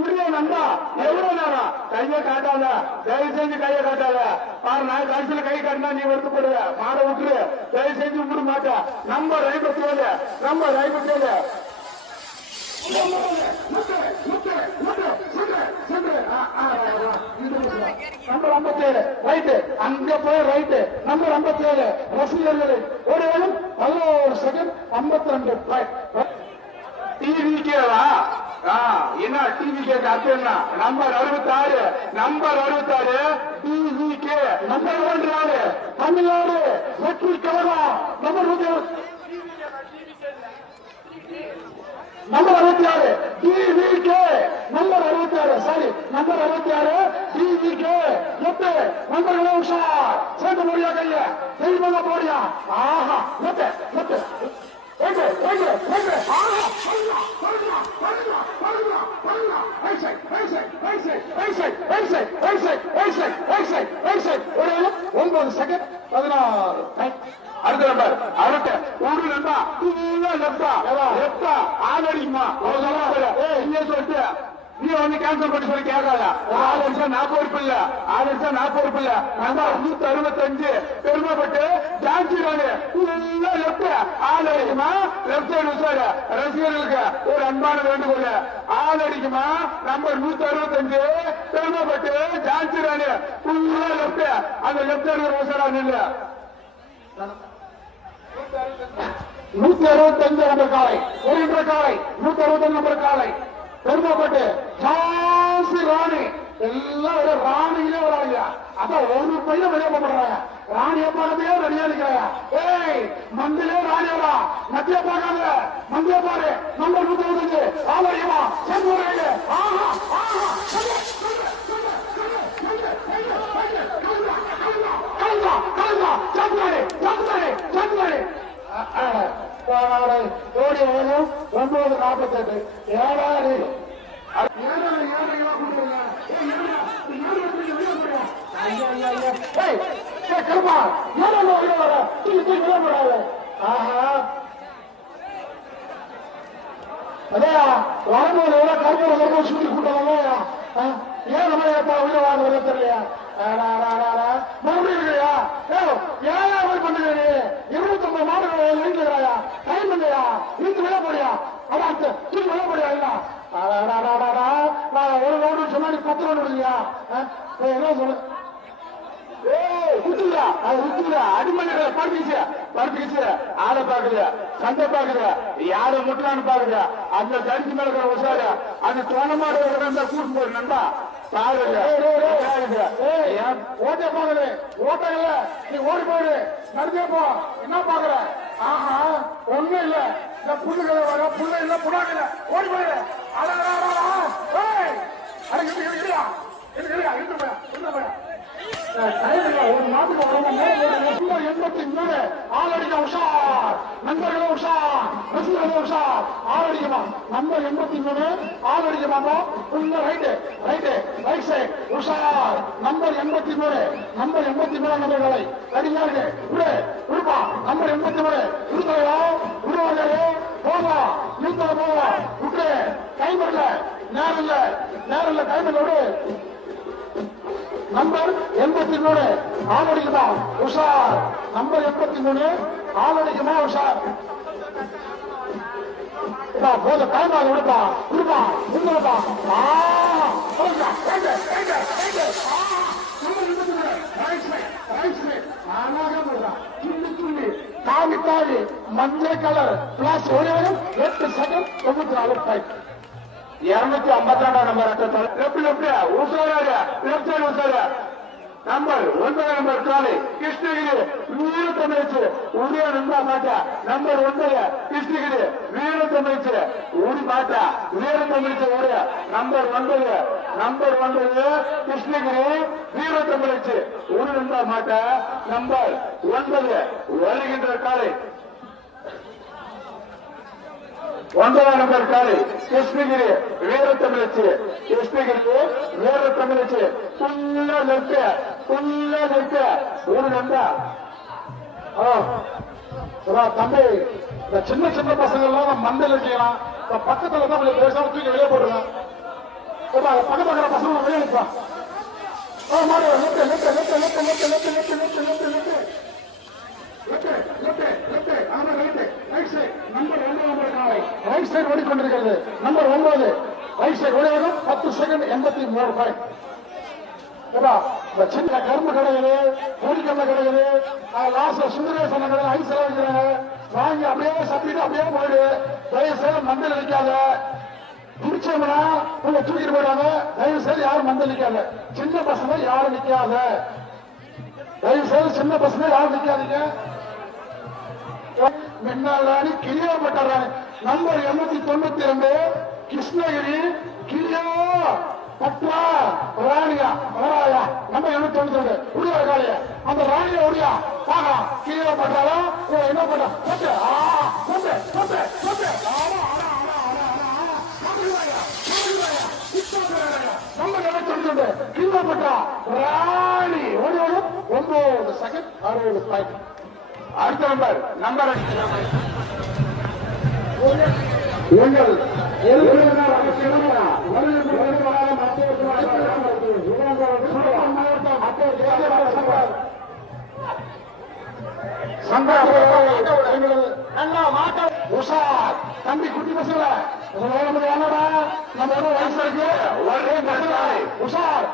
உரிய நம்பா எவ்வளவு நேரம் கையை காட்டாத தயவு செஞ்சு கையை காட்டாத பாரு நான் கடைசியில கை காட்டினா நீ வருத்தப்படுவ மாட விட்டுரு தயவு செஞ்சு விட மாட்டா நம்பர் 57 நம்பர் 57 நம்பர் 57 ரைட்டு அங்க போய் ரைட்டு நம்பர் 57 ரசிகர்கள் ஒரு 11 செகண்ட் 52 டிவி கேவா என்ன டிவி கேக்கு அர்த்தம் என்ன number 66 number 66 TV K number 1 Tamil Nadu Vetri Kazhagam number 66 TVK number 66 sorry number 66 TVK 8 number உஷார் சேர்ந்து முடியா கைய தெய்வங்க போடியா ஆஹா 8 9 செகண்ட் 16 அடுத்த நம்பர் அடுத்த ஊரு நம்பா லெப்டா ஆதரிக்குமா சொல்லிட்டு நீ வந்து கேன்சல் பண்ணி சொல்லி கேட்காத 6 வருஷம் நான் பொறுப்பு இல்ல 6 வருஷம் நான் பொறுப்பு இல்ல number 165 பெருமைப்பட்டு Jhansi Rani left ஆதரிக்குமா left side உசாரு ரசிகர்களுக்கு ஒரு அன்பான வேண்டுகோள் ஆதரிக்குமா நம்பர் 165 பெருமைப்பட்டு ஜான்சி ராணி லெப்ட் அந்த லெப்ட் சைடு உசாரா நில்ல 165 நம்பர் காலை ஒரு காலை 165 நம்பர் காலை பெருமைப்பட்டு ஜான்சி ராணி எல்லாம் ராணியிலே வராங்க அதான் ஒரு பையன் வெளியே போடுறாங்க ராணிய பார்க்கவே ரெடியா இருக்கிறாங்க ஏய் மந்திலே ராணியவா மத்திய பார்க்காத மந்திய பாரு நம்பர் 165 ஆவரியமா சென்றுறாங்க ஆஹா ஆஹா ஓடி 9:48 ஏழாவது வரும்போது எவ்வளவு கருப்பூர் சுற்றி கூட்டணும் ஏன் நம்ம உயிரை வாங்க வருது தெரியலையா? மறுபடியும் இருக்கிறியா? ஏன் பண்ணுறீங்க? 29 மாடுகள் வீட்டுல இருக்கிறாயா? டைம் இல்லையா? வீட்டு விட போறியா? அதான் தூக்கி விட போறியா? இல்ல நான் ஒரு ரவுண்டு சொன்னா நீ 10 ரவுண்டு விடுறியா? என்ன சொல்லு? அடிமலை ஆளை பாக்குற, சண்டை பாக்குற, யார முட்டலான்னு பாக்குற, அந்த கடிச்சு மேல இருக்கிற உசாரு அந்த தோணமாடு கூட்டு போய் நண்பா பாருங்க. ஓட்ட பாக்குது ஓட்டங்கள்ல நீ ஓடி போயிடு, நடந்தே போ. என்ன பாக்குற? ஆஹா ஒண்ணும் இல்ல, இந்த புல்லுகளை வர புல்ல இல்ல புடாக்கல ஓடி போயிடு. ஒரு நாட்டுக்கு 83 ஆளடிக்க உஷார், நண்பர்களே உஷார், ரசிகர்களே உஷார், ஆளடிக்கமா நம்பர் 83 ஆளடிக்க மாட்டோம். உள்ள ரைட்டு ரைட்டு ரைட் சைட் உஷார், நம்பர் 83 நம்பர் 83 நம்பர்களை ரெடியா இருக்கு. விடுப்பா நம்பர் 83 விடுதலையா விடுவாங்க போவா நீங்க போவா விட்டு டைம் இல்ல நேரம் இல்ல நேரம் இல்ல டைம் இல்ல விடு. நம்பர் 83 ஆளடிக்குமா உஷார், நம்பர் 83 ஆளடிக்குமா உஷார். போத டைம் ஆக விடுப்பா விடுப்பா விடுப்பா. தாவி தாவி மஞ்சள் கலர் பிளாஸ் 8 செகண்ட் 94 பாயிண்ட் 252 நம்பர் உசாரு நம்பர் 9 நம்பர் காலை கிருஷ்ணகிரி வீரத்தமிழ்ச்சி உரிய நம்ப மாட்டா. நம்பர் 9 கிருஷ்ணகிரி வீரத்தமிழ்ச்சி உரி மாட்டா வீரத்தமிழ்ச்சி உரிய நம்பர் 9 நம்பர் 9 கிருஷ்ணகிரி வீரத்தமிழ்ச்சி உரி நம்ப மாட்டா. நம்பர் 9 வருகின்ற காலை 9 நம்பர் காலை கிருஷ்ணகிரி வீரத்தமிழ்ச்சி வீரத்தமிழ்ச்சி ஃபுல்லா நிறுத்த ஒரு நம்பா. தம்பி இந்த சின்ன சின்ன பசங்க எல்லாம் மண்டையில் இருக்கலாம், பக்கத்துல தான் கொஞ்சம் பேசாம தூக்கி வெளியே போடுறேன். பக்கத்துல பசங்க வெளியே நிற்பான். ரைட் சைடு ஓடிக்கொண்டிருக்கிறது நம்பர் 9 ரைட் சைடு ஓடிவரும் 10 செகண்ட் 83 பாயிண்ட். சின்ன கரும்பு கிடையாது, பொடிக்கல்ல கிடையாது, லாஸ்ட்ல சுந்தரேசன் கடை ஐஸ் வைக்கிறாங்க, வாங்கி அப்படியே சப்பிட்டு அப்படியே போயிடு. தயவு செய்து மந்தல் நிற்காத, பிடிச்சோம்னா உங்க தூக்கிட்டு போயிடாங்க. தயவு செய்து யாரும் மந்தல் நிற்காத, சின்ன பசங்க யாரும் நிற்காத, தயவு செய்து சின்ன பசங்க யாரும் நிற்காதீங்க. மென்னாலானி கிளியாப்பட்டாராணி நம்பர் 892 கிருஷ்ணகிரி கிளியா பட்டா ராணியா வராயா நம்பர் 892 உடைய காலைய அந்த ராணியா உடைய பாகா கிளியா பட்டாரா என்ன பண்ண நம்பர் 892 கிளியா பட்டா ராணி ஓடி 9 செகண்ட் 60 பாயிண்ட். அடுத்த நம்பர் உஷார் தம்பி குட்டி பசங்க நம்ம வயசு இருக்கு உஷார்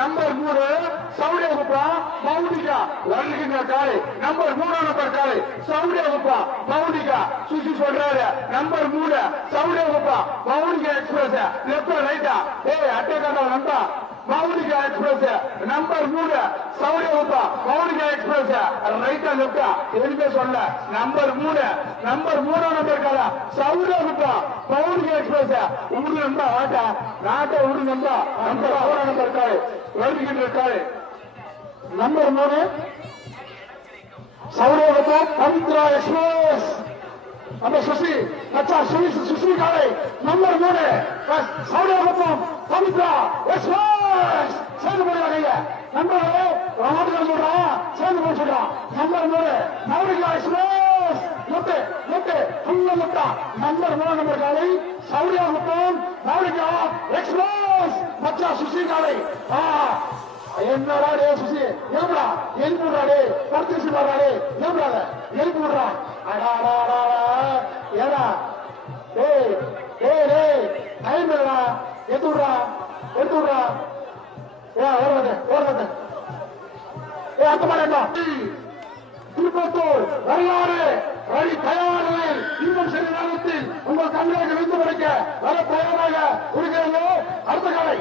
நம்பர் 3 சவுடியா குப்பா மவுண்டிகா வருகின்ற காலை நம்பர் 3 நம்பர் காலை சவுடியா குப்பா மவுண்டிகா சுசி சொல்றாரு. நம்பர் 3 சவுடியா குப்பா மவுண்டிகா எக்ஸ்பிரஸ் லெப்ட் ரைட்டா அட்டை காட்ட நம்பா மவுண்டிகா எக்ஸ்பிரஸ் நம்பர் 3 சவுடியா குப்பா மவுண்டிகா எக்ஸ்பிரஸ் ரைட்டா லெப்டா எதுவுமே சொல்ல. நம்பர் 3 நம்பர் கால சவுடியா குப்பா மவுண்டிகா எக்ஸ்பிரஸ் ஊரு நம்பா ஆட்டா நாட்டை ஊரு நம்பா நம்பர் 4 நம்பர் காலை வருகின்ற காலை நம்பர் 3 சவுடியா குப்பா பவித்ரா எக்ஸ்பிரஸ் நம்ம சுசி அச்சா சுசி காலை நம்பர் 3 சவுடியா குப்பா பவித்ரா எக்ஸ்பிரஸ் சேர்ந்து போடுறாங்க. நம்பர் ராமர்கள் சொல்றான் சேர்ந்து போய் சொல்றான். நம்பர் 3 மவுண்டிகா எக்ஸ்பிரஸ் நம்பர் 3 நம்பர் காலை சவுடியா குப்பா காலை என்னடா டே சுசி எழுப்புடா எழுப்பி விடுறாடே படுத்து வர்றாடே எழுப்புடாத எழுப்பி விடுறான் ஏடா டேய் டேய் டேய் டைம் இல்லடா எடுத்து விடுறா ஓடுறது அந்த மாதிரி திருப்பத்தூர் வரலாறு வழி தயாரில் இன்னும் சில நேரத்தில் உங்கள் கண்களுக்கு வைத்து வைக்க வர தயாராக இருக்கிறது. அடுத்த காலை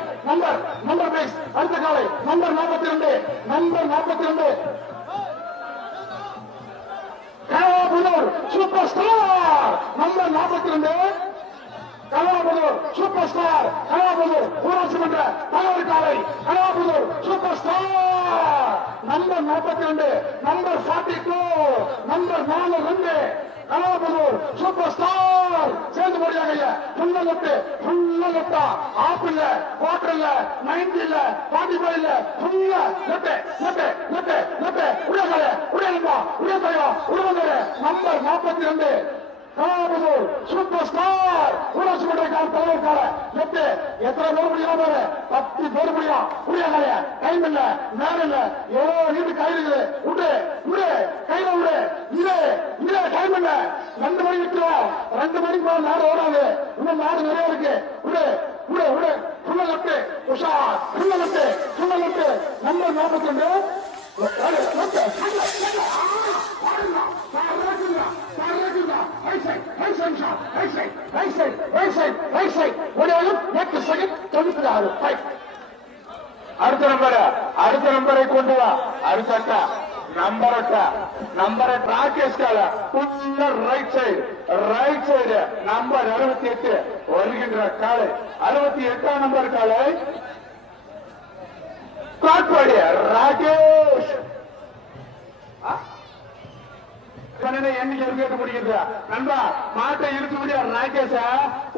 நம்பர் பேஸ் அடுத்த காலை number 42 Kalaputhur super star number 42 Kalaputhur super star Kalaputhur ஊராட்சி மன்ற தலைவர் காலை Kalaputhur super star number 42 number 42 number 42 Kalaputhur super star சேர்ந்து போடுறாங்க. ஃபுல்லா லெப்டா ஆப் இல்ல குவார்டர் இல்ல 90 இல்ல 45 இல்ல ஃபுல்லா லெப்ட் உடைய நம்பர் 42 கலாபுதூர் சூப்பர் ஸ்டார் ஊராட்சி மன்ற தலைவர் கால எட்டு எத்தனை பேர் முடியும் 10 பேர் முடியும் டைம் இல்ல நேரம் இல்ல எவ்வளவு நீட்டு கையில் விடு கையில விடு இது டைம் இல்ல 2 மணி விட்டுரும் 2 மணிக்கு மேல நாடு ஓடாது இன்னும் நாடு நிறைய இருக்கு விடு ஃபுல்லா லெப்ட் உஷார் ஃபுல்லா லெப்ட் நம்பர் 42 அடுத்த நம்பரை கொண்டு வா. அடுத்த நம்பரை ராகேஷ் கால ரைட் சைடு நம்பர் 68 வருகின்ற காலை 68ஆம் நம்பர் காலை காட்பாடி ராகேஷ் எண்ணிக்கை கேட்க முடியுது நண்பா மாட்டை இழுத்து முடியாது ராகேஷ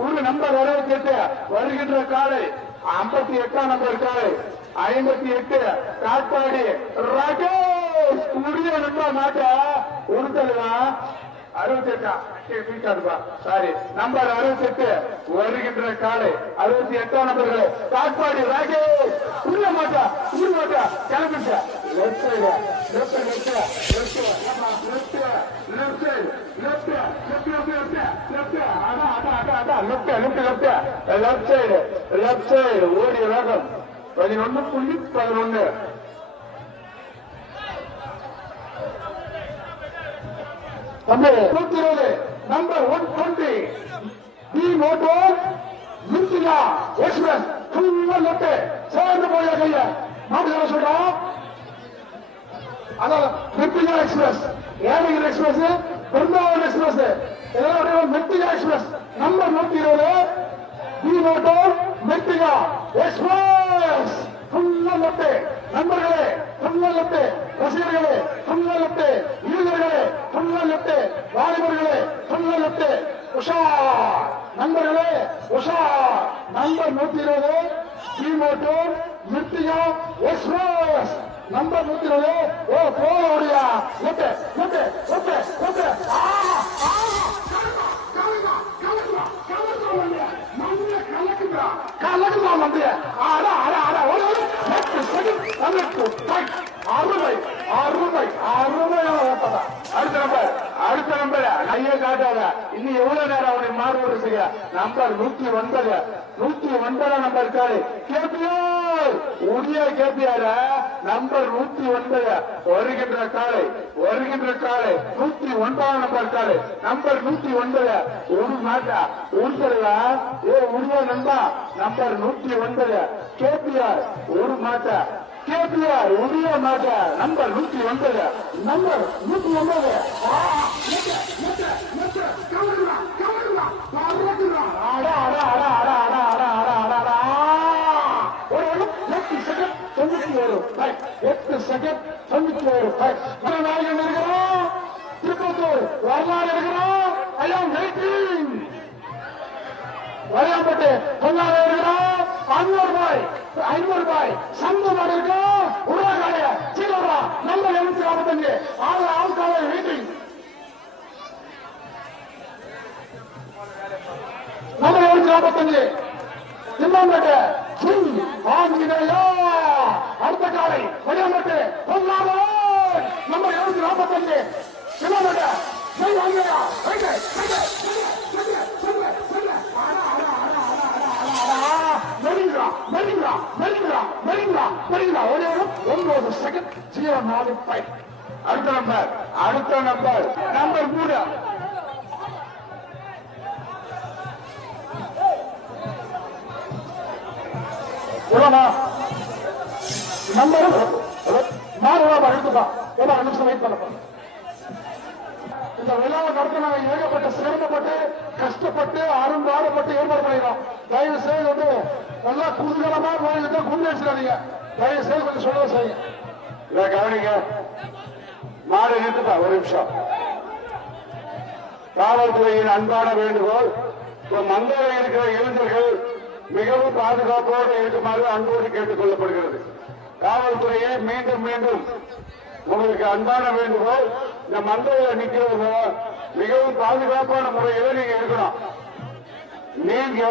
ஒரு நம்பர் 68 வருகின்ற காலை 58ஆம் நம்பர் காலை 58 காட்பாடி ராகேஷ் முடிய நண்பா மாட்ட உறுத்தலுவா 68 சாரி நம்பர் 68 வருகின்ற காலை 68ஆம் நம்பர்கள் காட்பாடி ராகேஷ் உள்ள மாட்டா கிளம்பிச்ச லெப்ட் சைடு ஓடிய வேகம் 11.11 120 நம்பர் 120 டி மோட்டோ மிர்சியா எக்ஸ்பிரஸ் ஃபுல்லா லெப்ட் சேர்ந்து போயா கையா மாட்டு சொல்றோம். அதான் மிர்சியா எக்ஸ்பிரஸ் ஏழைகள் எக்ஸ்பிரஸ் பிருந்தாவன் எக்ஸ்பிரஸ் இதெல்லாம் மிர்சியா எக்ஸ்பிரஸ் நம்பர் 120 டி மோட்டோ மிர்சியா எக்ஸ்பிரஸ் ஃபுல்லா லெப்ட் நண்பர்களே ஃபுல்லா லெப்ட் ரசிகர்களே ஃபுல்லா லெப்ட் யூசர்களே ஃபுல்லா லெப்ட் வாலிபர்களே ஃபுல்லா லெப்ட் உஷார் நண்பர்களே உஷார் நம்பர் 120 டிமோட்டோ மிர்சியா எக்ஸ்பிரஸ் நம்பர் 120 ஓ போடியா லெப்ட் கலக்குதா வந்து அடுத்த நம்பர் ஐயா காட்டாத இன்னும் எவ்வளவு நேரம் அவனை மாறுவது செய்ய நம்பர் 109 நம்பர் காலை கேபிஆர் உடைய கேபிஆர் நம்பர் 109 வருகின்ற காலை 109ஆம் நம்பர் காலை நம்பர் 109 ஒரு மாட்டா உறுத்தலையா உடைய நம்பா நம்பர் 109 கேபிஆர் ஒரு மாட்டா கேபிஆர் உடைய மாட்டா நம்பர் 109 நம்பர் 109 8 செகண்ட் 91 நாயகன் இருக்கிறோம் திருப்பத்தூர் வரலாறு இருக்கிறோம் ஐயா வெயிட்டிங் வரையாப்பட்டு பொன்னாக இருக்கிறோம் 500 ரூபாய் சம்பளம் மாடு இருக்கோம் உருவாக்காடைய சீரா நம்பர் 745 ஆளுக்காக வெயிட்டிங் நம்பர் 745 திம்மாம்பேட்டை ஆஞ்சநேயா. அடுத்த காலை வடிவமட்டு நம்பர் 245 கிலோமீட்டர். அடுத்த நம்பர் நம்பர் 3 நம்பர் 4 எடுத்துப்பா. ஒரு நிமிஷம் வெயிட் பண்ண. இந்த விழாவை நடத்த நாங்கள் ஏகப்பட்ட சிரமப்பட்டு கஷ்டப்பட்டு அரும்பாடுபட்டு ஏற்பாடு பண்ணிடுறோம். தயவு செய்து வந்து நல்லா குதூகலமா போயிட்டு குண்டு அடிச்சிடாதீங்க. தயவு செய்து கொஞ்சம் சொல்ல செய்யுங்க. இதை கவனிங்க. மாடு நிறுத்துப்பா ஒரு நிமிஷம். காவல்துறையின் அன்பான வேண்டுகோள், மந்தையில் இருக்கிற இளைஞர்கள் மிகவும் பாதுகாப்போடு இருக்குமாறு அன்போடு கேட்டுக் கொள்ளப்படுகிறது. காவல்துறையை மீண்டும் மீண்டும் உங்களுக்கு அன்பான வேண்டுகோள், இந்த மந்தையில நிக்கிறவங்க மிகவும் பாதுகாப்பான முறையில நீங்க இருக்கணும். நீங்க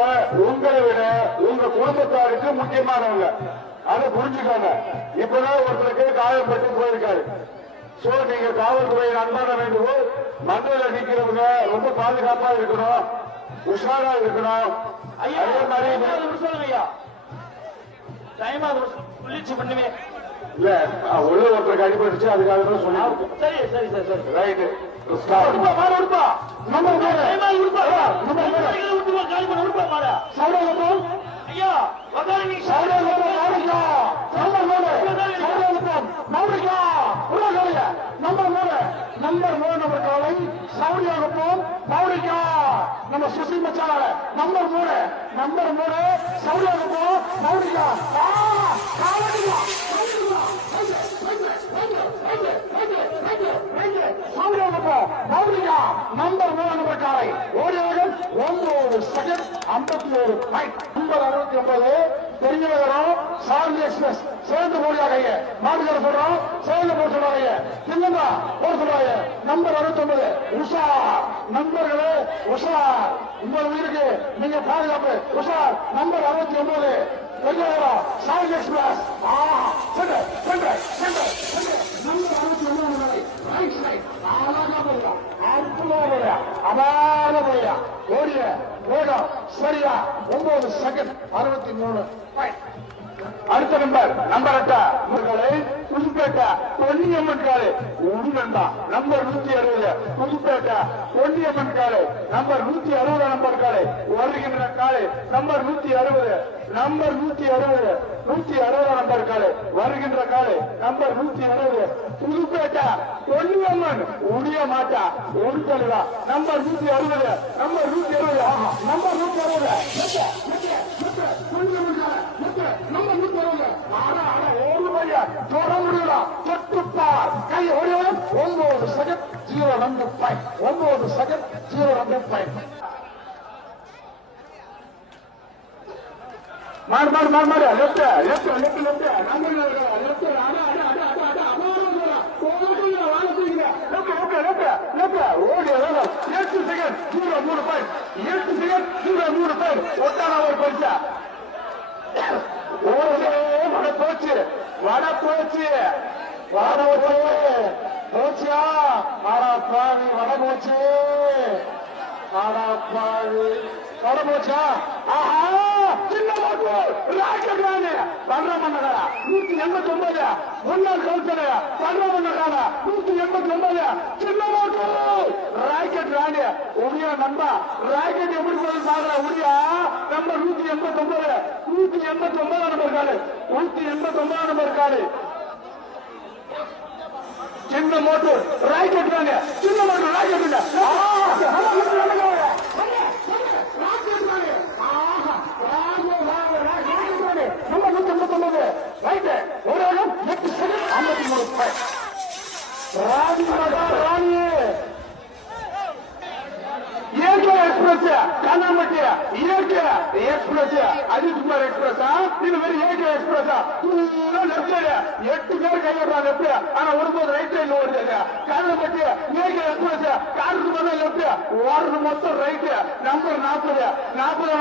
உங்களை விட உங்க குடும்பத்தாருக்கு முக்கியமானவங்க, அதை புரிஞ்சுக்கோங்க. இப்பதான் ஒருத்தருக்கு காயப்பட்டு போயிருக்காரு. சோ நீங்க காவல்துறையின் அன்பான வேண்டுகோள், மந்தையில நிக்கிறவங்க ரொம்ப பாதுகாப்பா இருக்கணும், உஷாரா இருக்கணும். அதே மாதிரி பண்ணுவேன் இல்ல உள்ள ஒருத்தருக்கு அடிபட்டுச்சு, அதுக்காக தான் சொன்னாங்க. சரி சரி சரி சரி ரைட்டு. நம்பர் 3 நம்பர் காலை சவுடியாகப்போம் மௌலிகா. நம்ம சுசி மச்சான நம்பர் 3 சவுடியாகப்போம் மௌலிகா. நம்பர் 3 நம்பர் காலை ஓடியவர்கள் 9 செகண்ட் 51 பாயிண்ட். நம்பர் 69 பெரியவரம் சாரதி எக்ஸ்பிரஸ் சேர்ந்து போடியாக மாடுகளை சொல்றோம், சேர்ந்து போட சொல்றாங்க. இல்லைன்னா போட சொல்றாங்க. நம்பர் 69 உஷார். நண்பர்களே உஷார், உங்கள் உயிருக்கு நீங்க பாதுகாப்பு உஷார். நம்பர் 69 பெரியவரம் சாரதி எக்ஸ்பிரஸ். நம்பர் 69 ஓடிய வேகம் சரியா 9 செகண்ட் 63 பாயிண்ட். அடுத்த நம்பர் 8 புதுப்பேட்டை பொன்னியம்மன் காலை உண்மைண்டா. நம்பர் 160 புதுப்பேட்டை பொன்னியம்மன் காலை நம்பர் 160 நம்பர் காலை வருகின்ற காலை நம்பர் 160 நம்பர் 160 நம்பர் காலை வருகின்ற காலை நம்பர் 160 புதுப்பேட்டை பொன்னியம்மன் உடைய மாட்டா ஒரு தலைவா. நம்பர் 160 நம்பர் 160 நம்பர் 160 நம்பர் 160 தொட முடியல தொட்டுப்பார் கை ஓடியவன் 9 செகண்ட் 0 பாயிண்ட். 9 second 0 point. மாடு லெப்ட் ஓடிய 8 செகண்ட் 0 பாயிண்ட். 8 second 0 point. ஒட்டான ஒரு பரிசா வட போச்சு போச்சியா. பாவி வட போச்சு வட போச்சா. சின்ன பண்றமண்ணகாரா 189 முன்னாள் கவுன்சிலர் பண்றமண்ணகாரா 189 சின்ன ராக்கெட் ராணி உடியா. நம்பா ராக்கெட் எப்படி போய் பாக்குற உடியா. நம்பர் 189 நம்பர் காடு 189 நம்பர் காடு. சின்ன மோட்டூர் ராக்கெட் ராணி சின்ன மோட்டூர் ராக்கெட் நம்பர் 189 ரைட்டு. ஒரு 8 செகண்ட் 53 பாயிண்ட். ராணி இயற்கை எக்ஸ்பிரஸ் கண்ணாமட்டி இயற்கை எக்ஸ்பிரஸ் அஜித்குமார் எக்ஸ்பிரஸ் இது மாதிரி இயற்கை எக்ஸ்பிரஸ் லெப்ட் சைடு 8 பேர் கைவிடுறாங்க எப்படி ஆனா ஒருபோது ரைட் சைட்ல ஓடுது கருணப்பட்டி ஏகே எக்ஸ்பிரஸ் காருக்கு பதில் லெப்ட் ஓடுறது மொத்தம் ரைட் நம்பர் 40 நம்பர்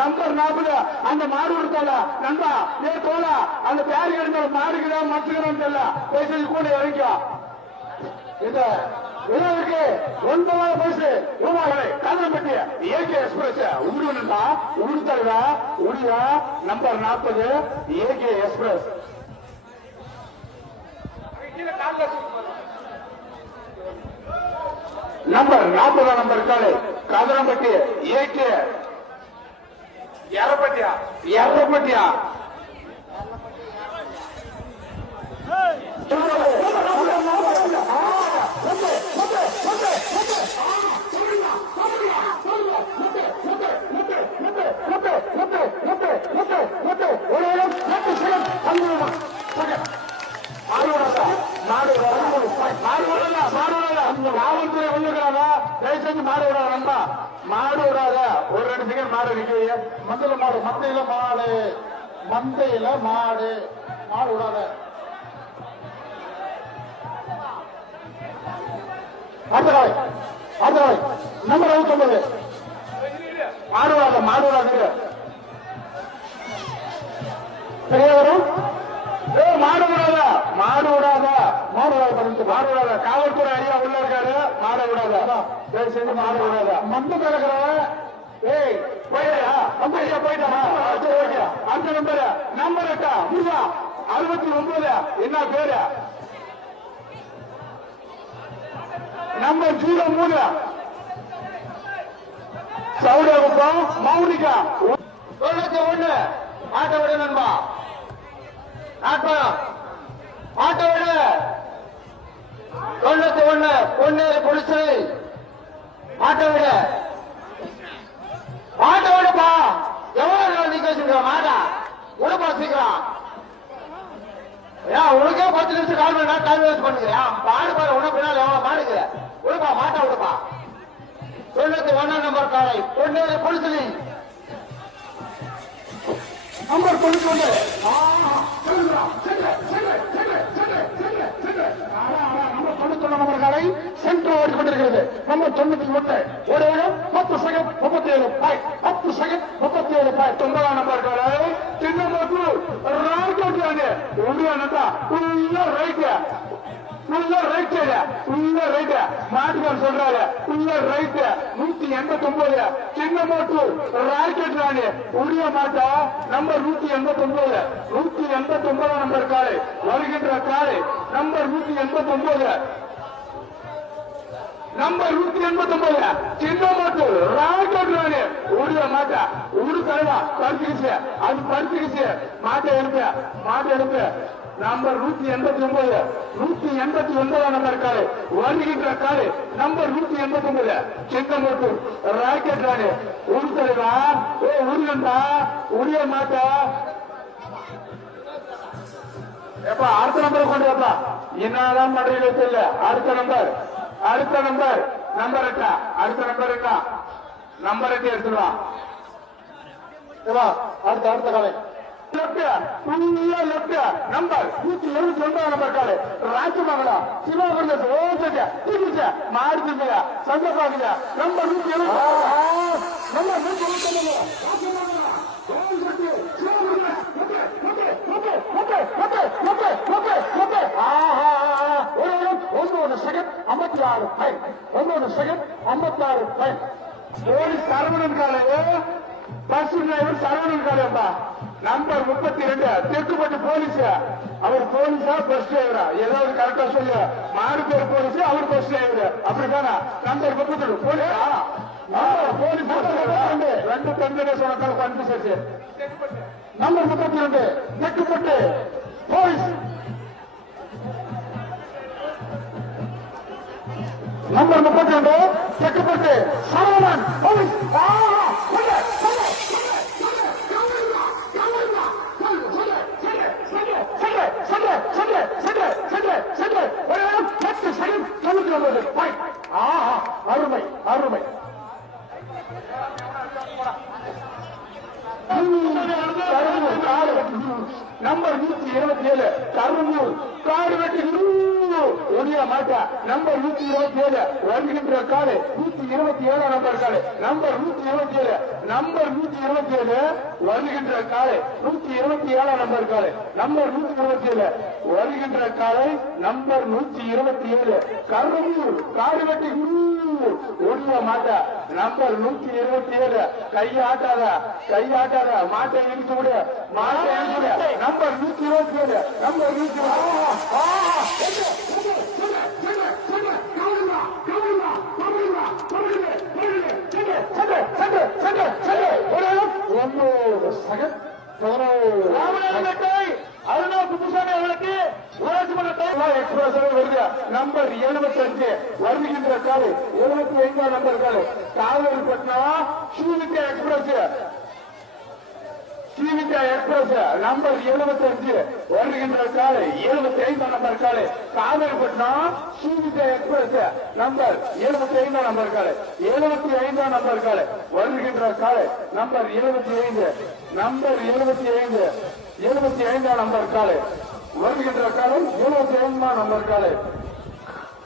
நம்பர் 40 அந்த மாடு கொடுத்தால நண்பா ஏ தோலா அந்த பேர் எடுத்த மாடுகிறா மச்சுகிறான்னு தெரியல பேசி கூட இறங்கியும் இது இதற்கு 9 பைசு ரூபாய்களை கருணப்பட்டி ஏகே எக்ஸ்பிரஸ் உடுவா உடுத்தல்வா உடியா number 40 AK express number 40 number காலை கதிரம்பட்டி ஏகே எரப்பட்டியா எரப்பட்டியா காவல்துறை வந்துக்கிறாங்க தயவுசெஞ்சு மாடு விடாத நண்பா மாடு விடாத ஒரு 2 செகண்ட் மாடு நிக்க மந்தையில மாடு மந்தையில மாடு மந்தையில மாடு மாடு விடாத அடுத்த நம்பர் 29 மாடு விடாத மாடு விடாது பெரியவரும் மாடு விடாத மாடு விடாத மாடு விடாத மாடு விடாத காவல்துறை ஐயா உள்ள இருக்காரு மாடு விடாத செஞ்சு மாடு விடாத மந்து கிடக்குற ஏய் போயிடா அந்த ஐயா போயிட்டானா ஓகே அந்த நம்பர் அக்கா முருகா 69 என்ன பேரு நம்பர் 03 சவுடகுப்பம் மௌனிகா 91 ஆட்ட விட நண்பா ஆட்ட விட 91 பொன்னேரி புலிசை ஆட்ட விடப்பா எவ்வளவு நாள் நீங்க வச்சிருக்க மாட்டா உடம்பா சீக்கிரம் ஏன் உனக்கே 10 நிமிஷம் கால் மணி நேரம் டைம் வேஸ்ட் பண்ணுகிறேன் பாடு பாரு உனக்கு பின்னால் எவ்வளவு மாடுங்கிற உடம்பா மாட்டா விடுப்பா 91 நம்பர் காலை பொன்னேரி புலிசை நம்பர் 91 நம்பர் காலை சென்று ஓடிக்கொண்டிருக்கிறது நம்பர் 91 ஒரு 10 second 37 point 10 second 37 point 9 number காலை சின்னமோட்டு ராக்கோட்டியானே ஒன்றியானதா உள்ள ரைட் உள்ள ரைட் மாட்டுக்கார் சொல்றாரு உள்ள ரைட் 189 சின்னமோட்டூர் ராக்கெட் ராணி உடைய மாட்டா நம்பர் 189 நம்பர் காலை வருகின்ற காலை நம்பர் 189 சின்னமோட்டூர் ராக்கெட் ராணி உடைய மாட்டா உடு தலைவா பறிச்சுக்கிச்சு அது பறிச்சுக்கிச்சு மாட்டை எடுப்பு நம்பர் 189 நம்பர் காலை வருகின்ற காலை நம்பர் 189 சின்னமோட்டூர் ராக்கெட் ராணி உடு தலைவா ஏ உரியண்டா உரிய மாட்டா எப்பா அடுத்த நம்பர் கொண்டு வரப்பா என்னதான் மடையில தெரியல அடுத்த நம்பர் நம்பர் 8 அடுத்த நம்பர் என்ன நம்பர் 8 எடுத்துருவா அடுத்த காலை நம்பர் 179 நம்பர் காலை ராஜமங்கலா சிவகுருந்த மாடு சந்தபாங்க number 1 second 56 point 1 second 56 point police Saravanan காலை பஸ் டிரைவர் சரவணன் காலைப்பா நம்பர் 32 தெற்குப்பட்டு போலீஸ் அவர் போலீஸா பஸ் டிரைவரா ஏதாவது கரெக்டா சொல்லு மாடு பேர் போலீஸ் அவர் பஸ் டிரைவர் அப்படித்தானா நம்பர் 32 போலீஸா போலீஸ் 2 தந்தனை சொன்ன confuse number 32 Therkuppattu police number 32 Therkuppattu Saravanan police அருமை அருமை நம்பர் நம்பர் 127 கரும்பூர் காடுவெட்டி ஒடிய மாட்டா நம்பர் 127 வருகின்ற காலை 127 நம்பர் காலை நம்பர் 127 நம்பர் 127 வருகின்ற காலை 127 நம்பர் காலை நம்பர் 127 வருகின்ற காலை நம்பர் 127 கரும்பூர் காடுவெட்டி ஒடிய மாட்டா நம்பர் 127 கையாட்டாத மாட்டை இழுத்து விடு மாட்டை இழுத்து விடு நம்பர் 127 நம்பர் 127 அருணா குப்புசாமி அவர்களுக்கு ஊராட்சி மன்ற எக்ஸ்பிரஸ் வருது நம்பர் 75 வருகின்ற காலை 75 நம்பர் காலை காவேரிப்பட்டினம் ஸ்ரீவித்யா எக்ஸ்பிரஸ் நம்பர் 75 வருகின்ற காலை 75 நம்பர் காலை Kaveripattinam Srividya express number 75 number காலை 75 நம்பர் காலை வருகின்ற காலை நம்பர் 75 நம்பர் 75 நம்பர் காலை வருகின்ற காலை 75 நம்பர் காலை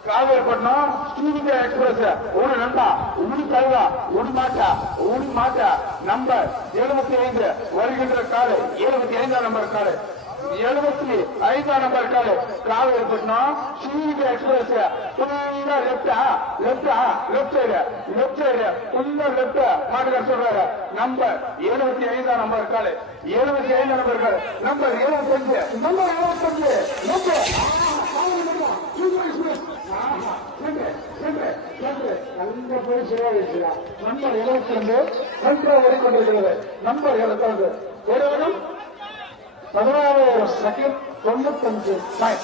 காவேரிப்பட்டினம் ஸ்ரீவித்யா எக்ஸ்பிரஸ் ஒரு நண்பா உடி கல்வா உடி மாட்டா நம்பர் 75 வருகின்ற காலை 75 நம்பர் காலை 75 நம்பர் காலை Kaveripattinam Srividya express left side மாட்டுக்கார சொல்றாரு நம்பர் 75 நம்பர் காலை 75 நம்பர் காலை நம்பர் 75 நம்பர் 72 ஓடிக்கொண்டிருக்கிறது நம்பர் 72 ஒருவரும் 16 செகண்ட் 95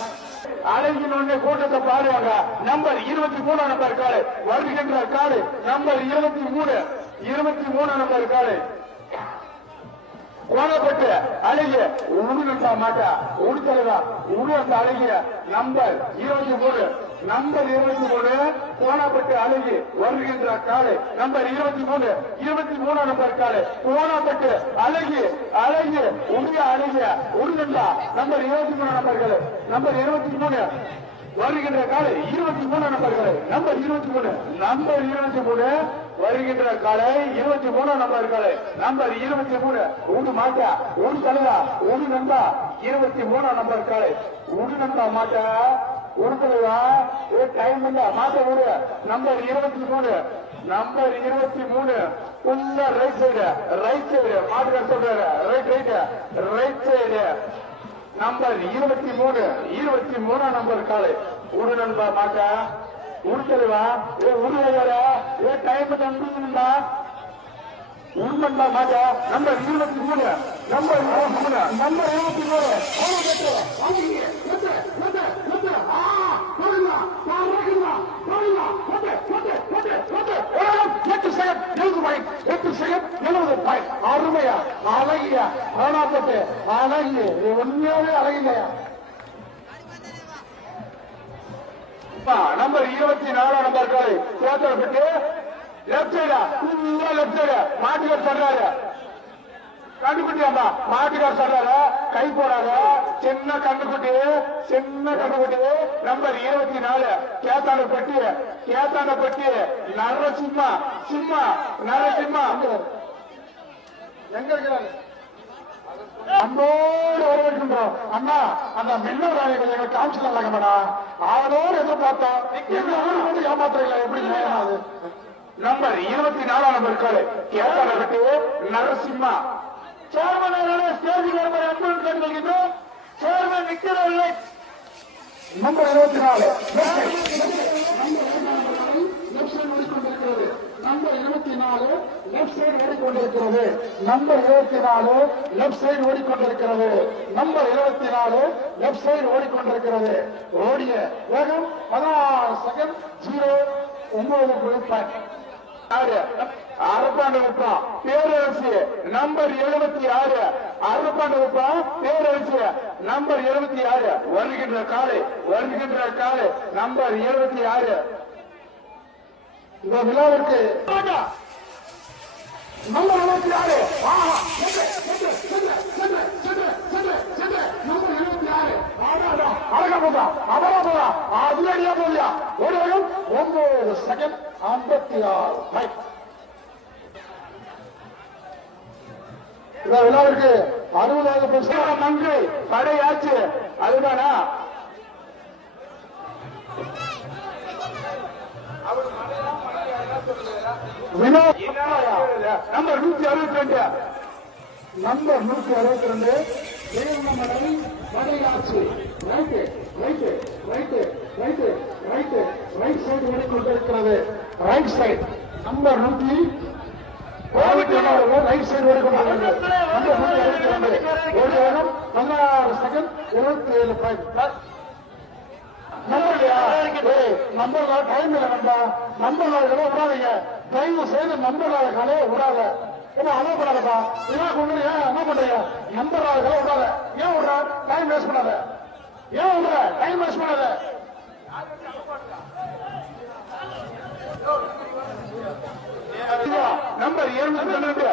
அழகின் ஒன்றை கூட்டத்தை பாருவாங்க நம்பர் 23 நம்பர் காலை வருகின்ற காலை நம்பர் 23 நம்பர் காலை கோணப்பட்டு அழகிய உடுநா மாட்டா உடுத்தலைவா உடு அந்த அழகிய நம்பர் 23 கோணப்பட்டு அழகி வருகின்ற காலை நம்பர் 23 நம்பர் காலை கோணப்பட்டு அழகி உடைய அழகிய உடுநா நம்பர் 23 நம்பர் காலை நம்பர் 23 வருகின்ற காலை 23 நம்பர்கள் நம்பர் 23 வருகின்ற காலை 23 நம்பர்களை நம்பர் 23 உடு மாட்டா உடு தலைவா உடு நண்பா 23 நம்பர் காலை உடு நண்பா மாட்டா உடு தலைவா டைம் இல்ல மாட்ட உடு நம்பர் 23 உள்ள ரைட் சைடு மாட்டுக்கார சொல்றாரு ரைட் சைடு நம்பர் 23 நம்பர் காலை உடு நண்பா மாட்டா உடு தலைவா உடு டைம் நண்பா உண்மன்பா மாட்டா நம்பர் 23 அருமையா அழகியா கோணாப்பட்டு அழகி உண்மையாவே அழகில்லையா நம்பர் 24 நம்பர் காலை சேத்தப்பட்டு லெப்ட் சைடு மாட்டுக்கார் சொல்றாரு கண்டுக்குட்டி அம்மா மாட்டுக்கார் சொல்றாரு கை போடாத சின்ன கண்டுக்குட்டி நம்பர் 24 கேத்தாண்டப்பட்டி நரசிம்மா எங்க இருக்கிறாரு அன்போடு வரவேற்கின்றோம் அண்ணா அந்த மின்னல் ராணிகள் காமிச்சல் இல்லைங்கடா அவனோடு எதிர்பார்த்தோம் எங்க ஊர் வந்து ஏமாத்துறீங்களா எப்படி நியாயமாது நம்பர் 24 நம்பர் காலை Kettalappattu Narasimha chairman stage number அன்புடன் கேட்டுக்கொள்கின்றோம் சேர்மன் நிற்கிறவில்லை நம்பர் 24 நம்பர் 24 லெப்ட் சைடு ஓடிக்கொண்டிருக்கிறது நம்பர் 24 லெப்ட் சைடு ஓடிக்கொண்டிருக்கிறது நம்பர் 24 லெப்ட் சைடு ஓடிக்கொண்டிருக்கிறது ஓடிய வேகம் 16 second 0 Arappandakuppam Perarasu number 76 Arappandakuppam Perarasu number 76 வருகின்ற காலை நம்பர் 76 இந்த விழாவிற்கு நம்பர் 76 போதா அபராதா அதிரடியா போலியா ஒரு வேகம் 9 செகண்ட் 56. விழாவிற்கு 60,000 நன்றி படையாச்சு. அதுதானா நம்பர் 162 நம்பர் 162 தேவமலை படையாச்சு. Right right right right right right side ஓடிக்கொண்டிருக்கிறது. Right side number 100 right side ஓடிக்கொண்டிருக்கிறது. நம்பர் 162 ஒரு வேகம் 16 செகண்ட் 27. நம்பர் டைம் இல்லை நம்பா. நம்பர் விடாதீங்க தயவு செய்து. நம்பர் காலே விடாத அனுப்படாதப்பா. என்ன கொண்டு என்ன பண்றீங்க? நம்பர் காலே விடாத. ஏன் விடுற? டைம் வேஸ்ட் பண்ணாத. ஏன் விடுற? டைம் வேஸ்ட் பண்ணாத. நம்பர் 212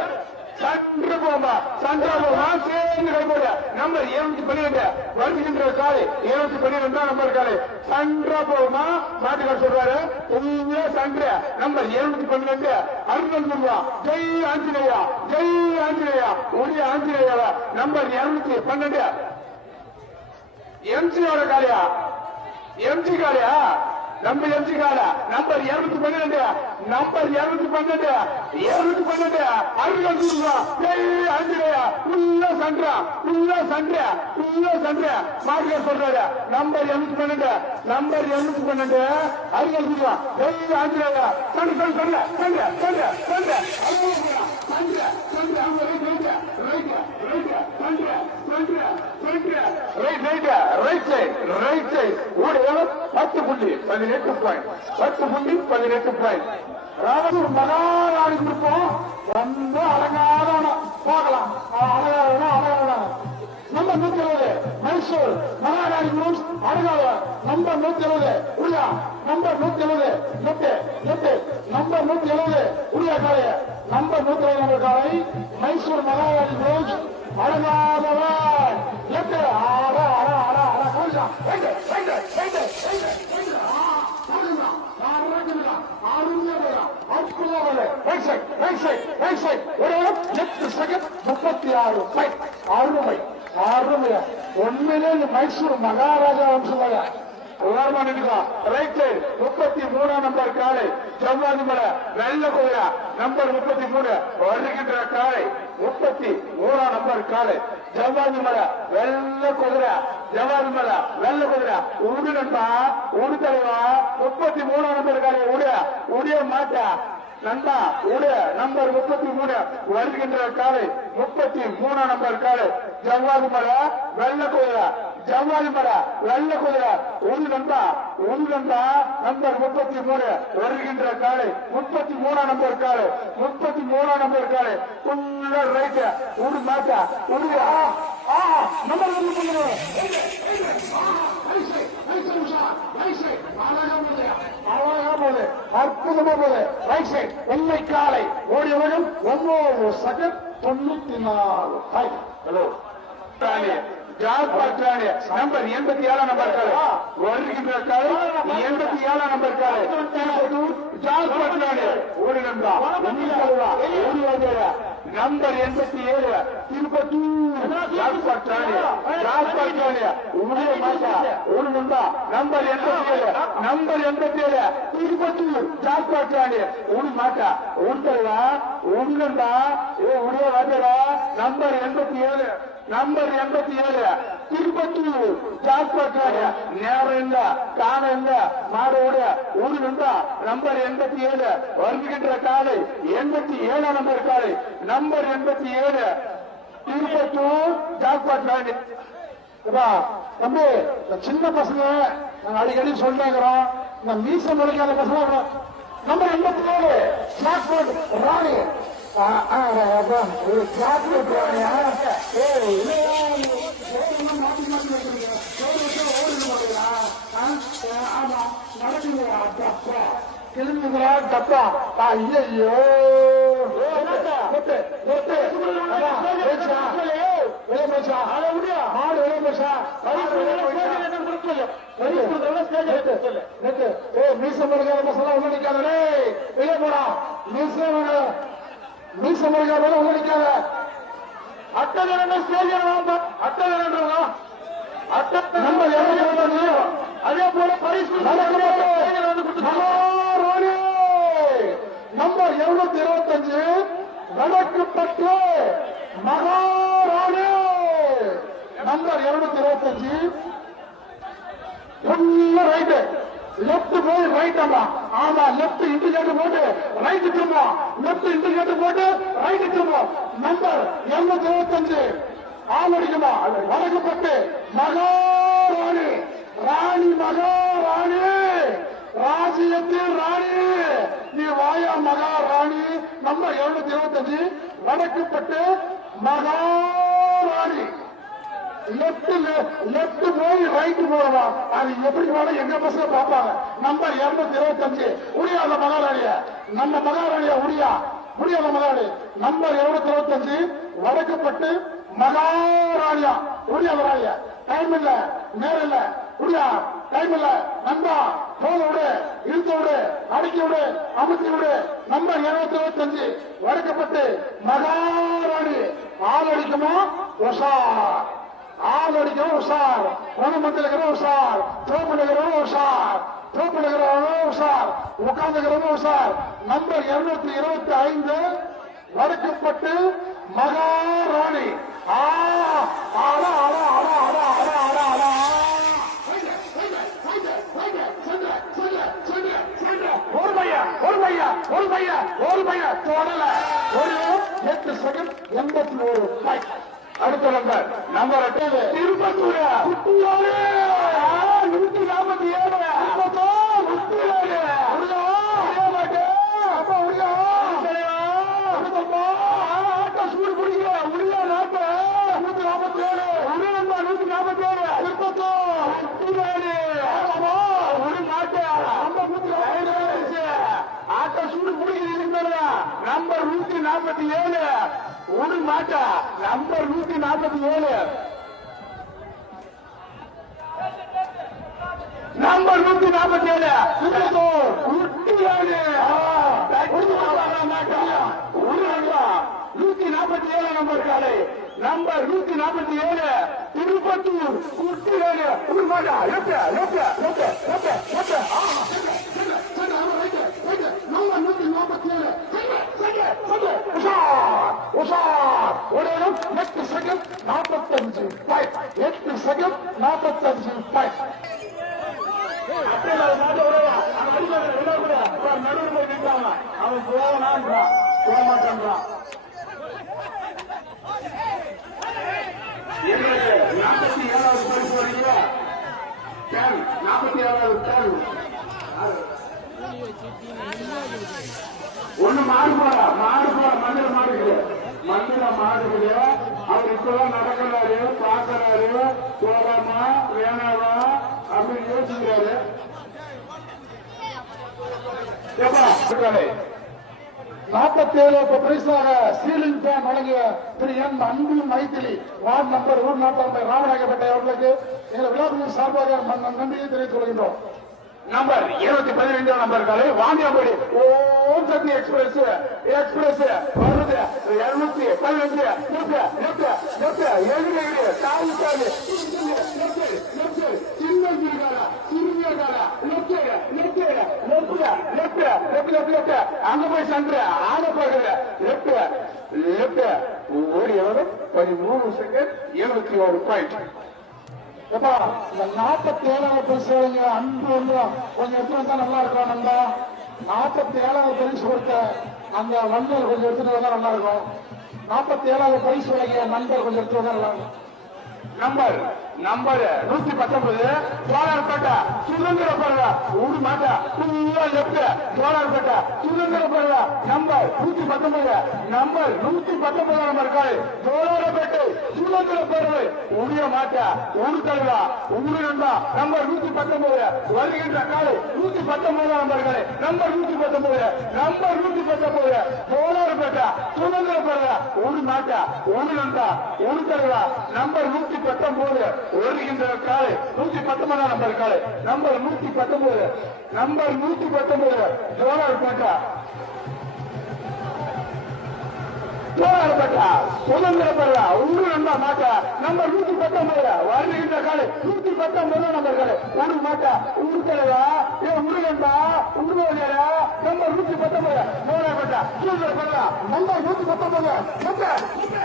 சன்று போமா சன்றா போமா சேர்ந்து கைப்போட நம்பர் 212 வருகின்ற காலை 212 நம்பர் காலை சன்றா போமா மாட்டுக்கார சொல்றாரு. உண்மையா சன்ற நம்பர் 212 அருள் சொல்வா. ஜெய் ஆஞ்சநேயா ஜெய் ஆஞ்சநேயா உடைய ஆஞ்சநேயாவா. நம்பர் 212 எம்ஜியோட காலையா எம்ஜி காலையா நம்ம எம்ஜி கால நம்பர் 212 நம்பர் 212 அருள் சொல்வா. ஜெய் ஆஞ்சநேயா உள்ள சன்றா உள்ள சன்ற உள்ள சன்ற மாட்டுக்கார சொல்றாரு. நம்பர் 212 நம்பர் 212 அருள் சொல்வா. ஜெய் ஆஞ்சநேயா சண்டை சண்டை சண்டை சண்டை சண்டை ரைட் சைட் 10 புள்ளி 18 பாயிண்ட் 10 புள்ளி 18 பாயிண்ட். ராமூர் மகாராணி கொடுப்போம். ரொம்ப அழகான போகலாம். அழகான நம்பர் 170 மைசூர் மகாராணி குரூப்ஸ் அழகாக. நம்பர் 170 உரியா. நம்பர் 170 நெட்டு நெட்டு நம்பர் 170 உரியா காலைய. நம்பர் 170 காலை மைசூர் மகாராணி குரூப்ஸ் அழகாதவன் நெட்டு ஆட ஆட ஆட ஆட கோஷா. உண்மையிலே மைசூர் மகாராஜா வம்சம் ரைட் சைடு 33 நம்பர் காலை ஜவ்வாதி மலை வெள்ள கோயிலா. நம்பர் 33 வருகின்ற காலை 33 நம்பர் காலை ஜவ்வாதி மலை வெள்ள குதிரை ஜவ்வாதி மலை வெள்ள குதிரை உடு நண்பா உடு தலைவா. 33 நம்பர் காலை உடைய மாட்டா நண்பா உடு. நம்பர் 33 வருகின்ற காலை 33 நம்பர் காலை ஜவ்வாதி மலை வெள்ள குதிரை ஜவ்வாதி மலை வெள்ள குதிரை உடு நண்பா நம்பர் 33 வருகின்ற காலை 33 நம்பர் காலை 33 நம்பர் காலை உள்ள ரைட் உடு மாட்டா உடு நம்பர் 33 அற்புதமா போது ரைட் சைட் வெள்ளை காலை ஓடிய வேகம் 9 செகண்ட் 94. ஹலோ நம்பர் 87 நம்பர் காலை வருகின்ற காலை 87 நம்பர் காலை ஒரு நம்பர் 87 திருப்பத்தூர் நம்பர் 87 திருப்பத்தூர் ஜாஸ்பாட்டாணி ஒரு மாட்டா உண்டா உண்டா உடைய வாட்டரா. நம்பர் 87 நம்பர் 87 திருப்பத்தூர் ஜாஸ்பாட்டாணி நேரம் இல்ல காண இல்ல மாடோட ஒரு நம்பா. நம்பர் 87 வருகின்ற காலை 87 நம்பர் காலை நம்பர் 87 திருப்பத்தூர் ஜாஸ்பாட்டாணி. தம்பி சின்ன பசங்க நாங்க அடிக்கடி சொல்லிக்கிறோம். இந்த மீச முளைக்காத பசங்க நம்பர் 87 ஜாக்பாட் ராணி ஜாக்பாட் ராணியா கிளம்புகிறா டப்பா. ஐயோ மாடு வெளியே போச்சா மீசம் முருகார மசாலா ஒண்ணு நிக்காதே வெளியே போடா. மீசம் முருகார ஒண்ணு நிக்காத. அட்டகரண்ட ஸ்டேஜ் அட்டகரண்டா நம்ம அதே போல பரிசு நம்பர் 225 வடக்குப்பட்டு மகாராணி நம்பர் 225 ரைட்டு லெப்ட் போய் ரைட் ஆமா ஆமா லெப்ட் இண்டிகேட்டர் போட்டு ரைட் திரும்ப லெப்ட் இண்டிகேட்டர் போட்டு ரைட் திரும்ப நம்பர் 225 ஆலடிக்குமா வடக்குப்பட்டு மகாராணி ராணி மகாராணி ராஜ்யத்தில் ராணி நீ வாயா மகாராணி நம்பர் 225 வடக்குப்பட்டு மகாராணி லெப்ட் போய் ரைட் போறவா அது எப்படி வேணும் எங்க பசங்க பார்ப்பாங்க. நம்பர் 225 உடியாத மகாராணிய நம்ம மகாராணிய முடியாத மகாராணி நம்பர் 225 வடக்குப்பட்டு மகாராணியா முடியாத ராணிய. டைம் இல்ல நேரம் இல்ல முடியா டைம் இல்ல நண்பா போல விடு இழுத்து விடு அடக்கி விடு அமுத்தி விடு. நம்பர் 225 வடக்குப்பட்டு மகாராணி ஆளடிக்குமா உஷார் ஆளடிக்கணும் உஷார் குணமத்திலுக்கிறோம் உஷார் தோப்பிடுகிறோம் உஷார் தோப்பிடுகிறவங்க உஷார் உட்கார்ந்துகிறவங்க உஷார். நம்பர் 225 வடக்குப்பட்டு மகாராணி ஒரு பையன் தொடல ஒரு 8 செகண்ட் 81 அடுத்த நம்பர் திருப்பத்தூர் 147 சூடு பிடிக்க முடிய நாட்டு 147 ஒரு நாட்டு ஆட்ட சூடு பிடிக்கிறது நம்பர் 147 ஒரு மாட்டா நம்பர் 147 நம்பர் 147 147 நம்பர் காலை நம்பர் 147 திருப்பத்தூர் குட்டியாடு ஒரு மாட்டா உடையும் 8 செகண்ட் 45 8 செகண்ட் 45 நடுவில் போய் நின்றாங்க அவன் போவானான்றான் போக மாட்டான்றான். 47வது பரிசு வரீங்க 47வது தேர்வு ஒண்ணு மாடு போற மண்ணில மாடுக்குது அவர் இப்பதான் நடக்கிறாரு பாக்குறாரு போறாமா வேணாவா அப்படின்னு யோசிக்கிறாரு. 47 பரிசாக சீலிங் ஃபேன் வழங்கிய திரு என் அன்பு மைத்திலி வார்டு நம்பர் 140 ராமநாயகப்பேட்டை அவர்களுக்கு எங்கள் விழாக்குழு சார்பாக நன்றியை தெரிவித்துக் கொள்கின்றோம். நம்பர் 215 நம்பர் காலை வாங்கியாம்படி ஓம் சக்தி எக்ஸ்பிரஸ் வருது 275 அங்க போய் சென்று ஆக போகுது ஓடி எவ்வளவு 13 செகண்ட் 71 பாயிண்ட். இந்த 47வது பரிசு அன்பு கொஞ்சம் எடுத்து வந்தா நல்லா இருக்கும். நண்பா 47வது பரிசு கொடுத்த அந்த நண்பர் கொஞ்சம் எடுத்துட்டு வந்தா நல்லா இருக்கும். 47வது பரிசு வழங்கிய நண்பர் கொஞ்சம் எடுத்து வந்தா நல்லா இருக்கும். நம்பர் 119 சோழர்பேட்டை சுதந்திர பருவ ஒரு மாட்டா லெப்ட் சோழர்பேட்டை சுதந்திர பருவ நம்பர் 119 நம்பர் 119 நம்பர் காலை சோழர்பேட்டை சுதந்திர பருவ உடைய மாட்டா ஒரு தலைவா உங்க நண்பா நம்பர் 119 வருகின்ற காலை 119 நம்பர் காலை நம்பர் 119 சோழர்பேட்டை சுதந்திர பருவ ஒரு மாட்டா ஒரு நண்பா ஒரு தலைவா நம்பர் 119 வருகின்ற காலை 119 நம்பர் காலை நம்பர் 119 நம்பர் 119 ஜோரால் பேட்டா சுதந்திர பெறா ஒன்று நம்ப மாட்டா நம்பர் 119 வருகின்ற காலை 119 நம்பர் காலை ஒரு மாட்டா உருக்கலையா ஏ உருகண்டா உருவலையா நம்பர் 119 ஜோரால் சுதந்திர பெறா நம்பர் 119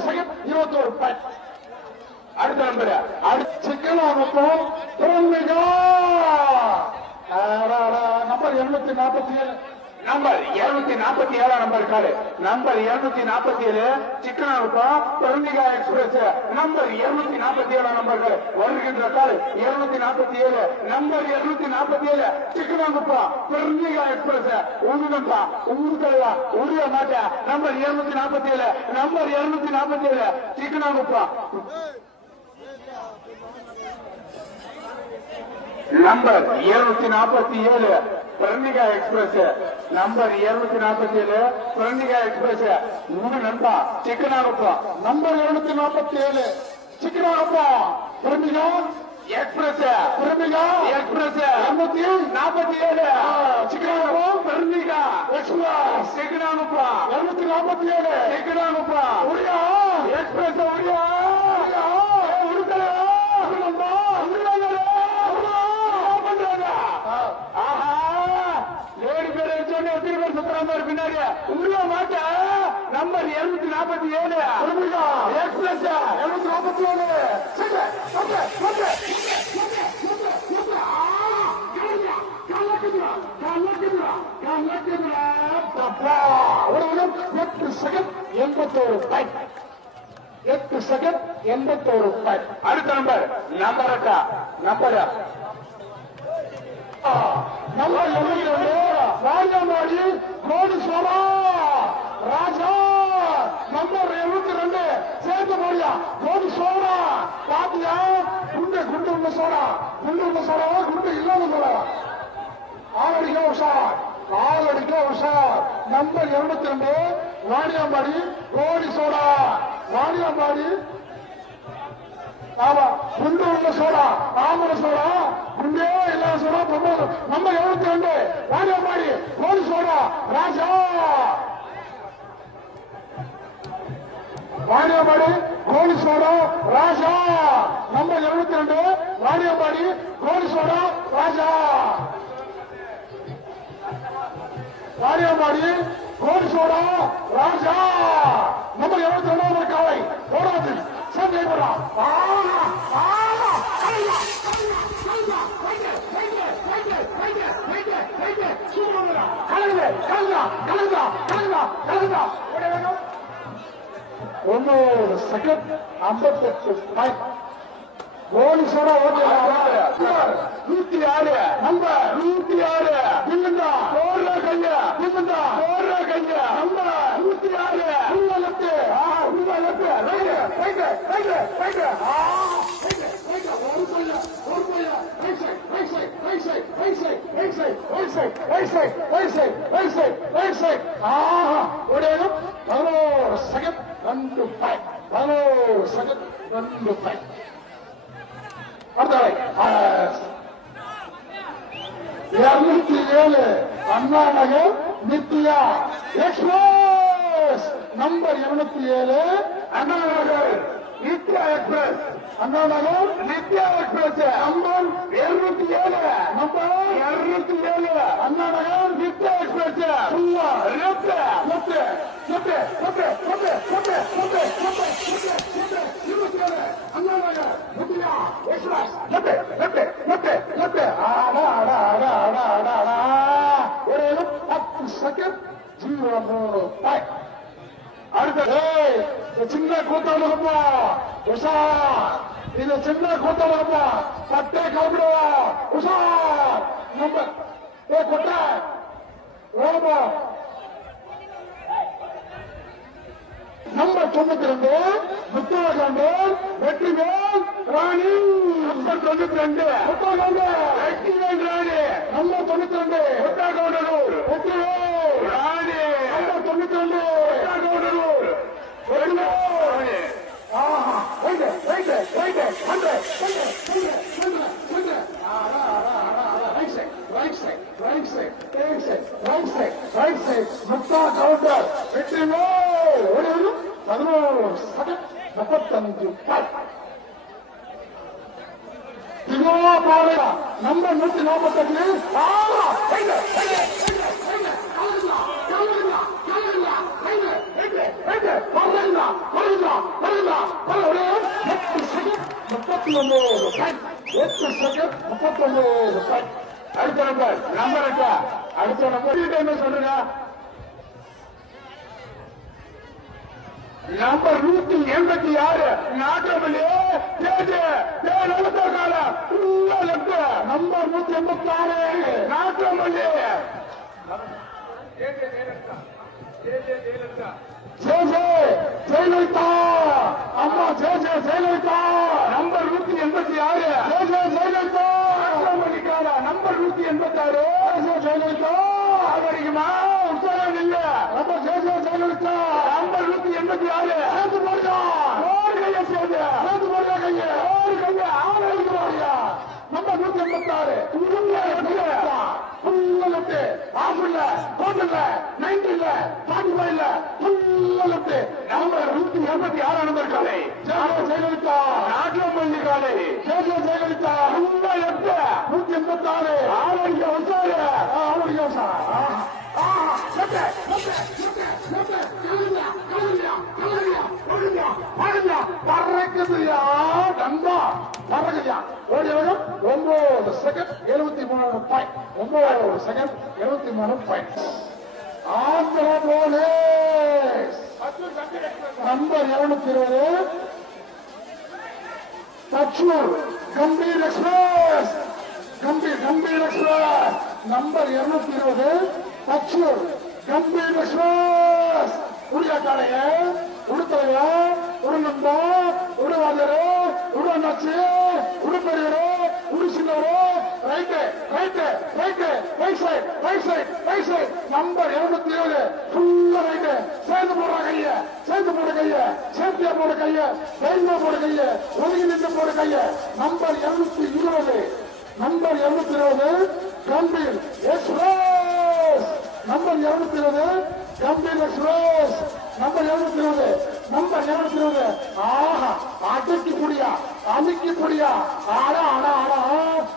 செகண்ட் 21 பாயிண்ட் அடுத்த நம்பர் அடுத்த சிக்கலாகட்டும் நம்பர் 247 நம்பர் 247 நம்பர் காரு நம்பர் 247 சிக்கனாகட்டும் பெருமிகா எக்ஸ்பிரஸ் நம்பர் 247 நம்பர் காரு வருகின்ற காரு 247 நம்பர் 247 சிக்கனாகட்டும் பெருமிகா எக்ஸ்பிரஸ் உருகம்பா ஊருக்கலையா உரிய மாட்டா நம்பர் 247 நம்பர் 247 சிக்கனாகட்டும் number 247 Pranika express number 247 Pranika express மூணு நண்பா சிக்கனாகப்பா நம்பர் 247 சிக்கனாகப்பா பிரணிகா எக்ஸ்பிரஸ் பிரணிகா எக்ஸ்பிரஸ் 247 சிக்கனாகப்பா பிரணிகா எக்ஸ்பிரஸ் சிக்கனாகப்பா 247 சிக்கனாகப்பா உரியா எக்ஸ்பிரஸ் உரியா உருக்கலையா நண்பா பின்னாடி உள்ள மாட்ட நம்பர் 247 எக்ஸ்பிரஸ் 8 செகண்ட் 81 பாயிண்ட் அடுத்த நம்பர் நம்பர் ராஜாமாடி கோடீஸ்வரா ராஜா நம்பர் 72 சேர்த்து போடியா கோடீஸ்வரா பாத்தியா குண்டு உள்ள சோடா குண்டு இல்லாம சோடா ஆளடிக்க உஷார் நம்பர் 72 வாணியாம்பாடி கோடீஸ்வரா வாணியாம்பாடி ஆமா குண்டு உள்ள சோடா தாமர சோடா குண்டே இல்லாத சோடா பிரமோதம் நம்ம 72 வாணியாம்பாடி கோடி சோடா ராஜா வாணியாம்பாடி கோடி சோடா ராஜா நம்பர் 72 வாணியாம்பாடி கோடி சோடா ராஜா வாணியாம்பாடி கோடி சோடா ராஜா நம்பர் 72 காலை போராது சந்தை போடா ஒன்னு செகண்ட் 58 பாயிண்ட் கோலீஸ்வரா 106 நம்பர் 106 இல்லைங்களா போடுற கையா இல்லைங்களா போடுற கையா நம்பர் 106 உங்களுக்கு Anna Nagar Nithya express number 207 Anna Nagar Nithya express Anna Nagar Nithya express number 207 Anna Nagar Nithya express Anna Nagar Nithya express ஒரு 10 செகண்ட் 03 பாயிண்ட் அடுத்த சின்ன கூட்டப்பா உஷார் இது சின்ன கூட்டப்பா பட்டே கிளம்பிடுவா உஷார் நம்பர் கொட்ட ஓடுமா நம்பர் 92 முத்துவகாண்டு வெற்றிவேல் ராணி நம்பர் 92 முத்துவகாண்டு வெற்றிவேல் ராணி நம்பர் 92 முத்துவகாண்டூர் வெற்றி நம்பர் 92 முக்தா கவுண்டர் வெற்றி 35 நம்பர் 149 அடுத்த நம்பர் என்ன சொல்லுங்க நம்பர் 186 நாட்டமல்லி நம்பர் 186 நாட்டமல்லி ஜெயலலிதா அம்மா ஜெயலலிதா நம்பர் 186 ஜெயலலிதா நாட்டமல்லிக்கான நம்பர் 186 ஜெயலலிதா அவரிக்குமா உற்சாகம் இல்ல நம்ம ஜெயலலிதா நம்பர் 186 சேர்த்து போடுங்க கையை சேர்த்து போடுங்க கையை ஆரோக்கிய போடுங்க நம்பர் 186 ஆஃப்ல கோட்டல்ல 90 இல்ல 45 இல்ல ஃபுல்லா நம்பர் 186 நம்பர் காலை ஜெயலலிதா நாட்டமல்லி காலை ஜெயலலிதா ஃபுல்லா 186 ஆரோக்கிய பறக்குதுயா நம்பா பறக்குதியா ஓடி 9 second 73 point 9 second 73 point Andhra police number 220 Thachur Gambhir express Gambhir express number 220 Thachur Gambhir express உடியாக்காளைய உடுத்தலைய உடுநம்பா உடுவாதரு உடுவண்ணாச்சு உடுப்பெரியரு உடுசின்னரு ரைட் சைட் நம்பர் 220 ஃபுல்லா ரைட் சேர்ந்து போடுற கைய சேர்த்தியா போட கைய தைரியமா போட கைய ஒதுங்கி நின்று போட கைய number 220 Gambhir express number 220 Gambhir express number 220 ஆஹா அடக்கி புடியா ஆடா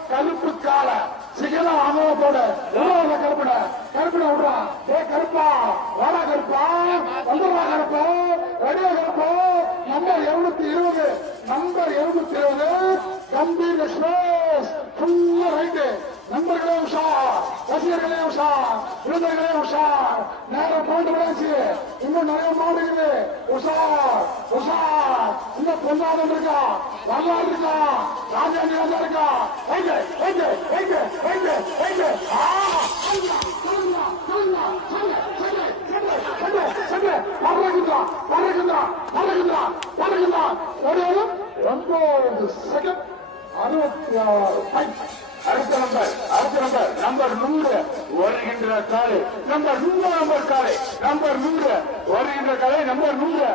கருப்பு கால சிகரம் ஆனோட கருப்பிட விடுறா கருப்பா வாடா கருப்பா வந்துடுவா கருப்பா ரெடியா கருப்பா நம்பர் 220 கம்பீர் எக்ஸ்பிரஸ் ஃபுல்லா ரைட்டு நண்பர்களே உஷார் ரசிகர்களே உஷார் விருந்தர்களே உஷார் நேரம் 12 மணி இன்னும் நிறைய மாடுகிறது உஷார் இன்னும் பொன்னாடம் இருக்கா வரலாறு இருக்கா ராஜாண்டி ராஜா இருக்கா செகண்ட் 66 பாயிண்ட் அடுத்த நம்பர் 100 வருகின்ற காலை நம்பர் 100 காலை நம்பர் 100 வருகின்ற காலை நம்பர் 100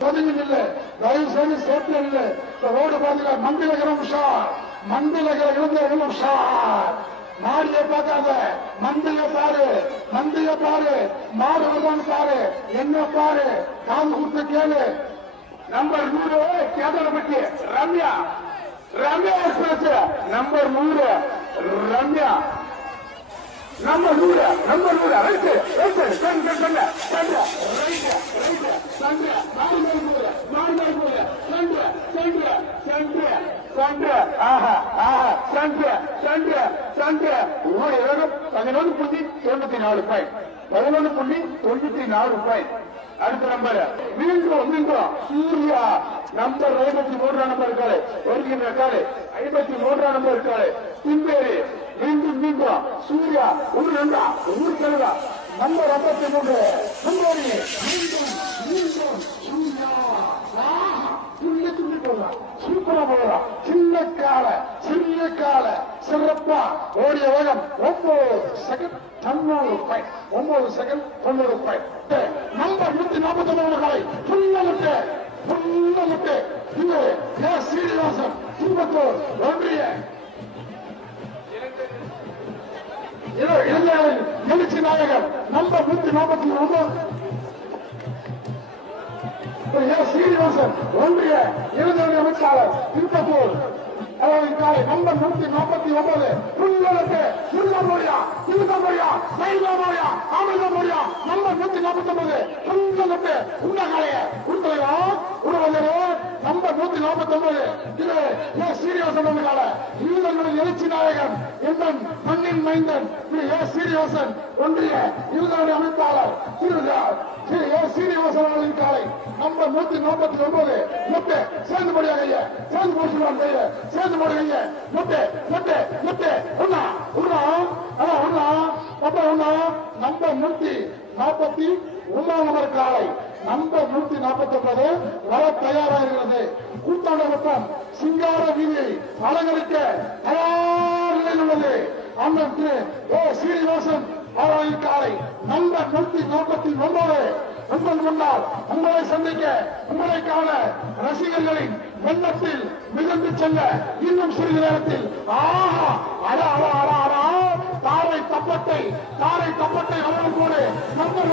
பதிவு இல்லை தயவு செய்து சேர்த்து இல்லை ரோடு பாத்துக்க மண்டிலகரம் உஷார் மண்டிலகர இளைஞர்கள் உஷார் மாடிய பார்க்காத மந்திய பாரு மாடு வருவான்னு பாரு என்ன பாரு காது கொடுத்து கேளு number 100 Ketharapatti Ramya express number 100 Ramya number 100 அடுத்த நம்பர் மீண்டும் சூர்யா நம்பர் 53 நம்பர் இருக்காரு வருகின்ற காலை 53 நம்பர் இருக்காரு பின்பேரு மீண்டும் சூர்யா ஊர் கழுதா நம்பர் 53 மீண்டும் சூர்யா துள்ளி போடலாம் சூப்பரா போடுறான். சின்ன கால சிறிய கால சிறப்பா ஓடிய வேகம் 9 second 90 point. 9 second 90 point. Number 149 காலை புல்ல முட்டு இது சீனிவாசன் திருப்பத்தூர் ஒன்றிய இளைஞர்களின் எழுச்சி நாயகர் நம்பர் 149 சீனிவாசன் ஒன்றிய இளைஞர்கள் அமைச்சாளர் திருப்பத்தூர் காலை நம்பர் 149 புல்லலுக்கு இருந்தமொழியா அமிர்தமொழியா நம்பர் 149 புல்லலுக்கு உண்ட காலைய உண்டையா உணவதே நம்பர் 149 இது சீனிவாசன் கால இளைஞர்களின் எழுச்சி நாயகன் எந்தன் மண்ணின் மைந்தன் திரு சீனிவாசன் ஒன்றிய இளைஞர்கள் அமைப்பாளர் திரு சீனிவாசன் அவர்களின் காலை நம்பர் 149 முட்டு சேர்ந்து முடியா கைய சேர்ந்து போடுவான் கைய சேர்ந்து போடு கைய முட்டு உண்ணா நம்பர் 149 காலை நம்பர் 149 வர தயாராகிறது. கூத்தாண்டவட்டம் சிங்கார வீதியை அலங்கரிக்க தயார் நிலையில் உள்ளது. அண்ணன் திரு சீனிவாசன் அவர்களின் காலை நம்பர் 149 உங்கள் முன்னால் உங்களை சந்திக்க உங்களை காண ரசிகர்களின் வெள்ளத்தில் மிதந்து செல்ல இன்னும் சிறிது நேரத்தில் தாரை தப்பட்டை அவர்கள் போடு நம்பர்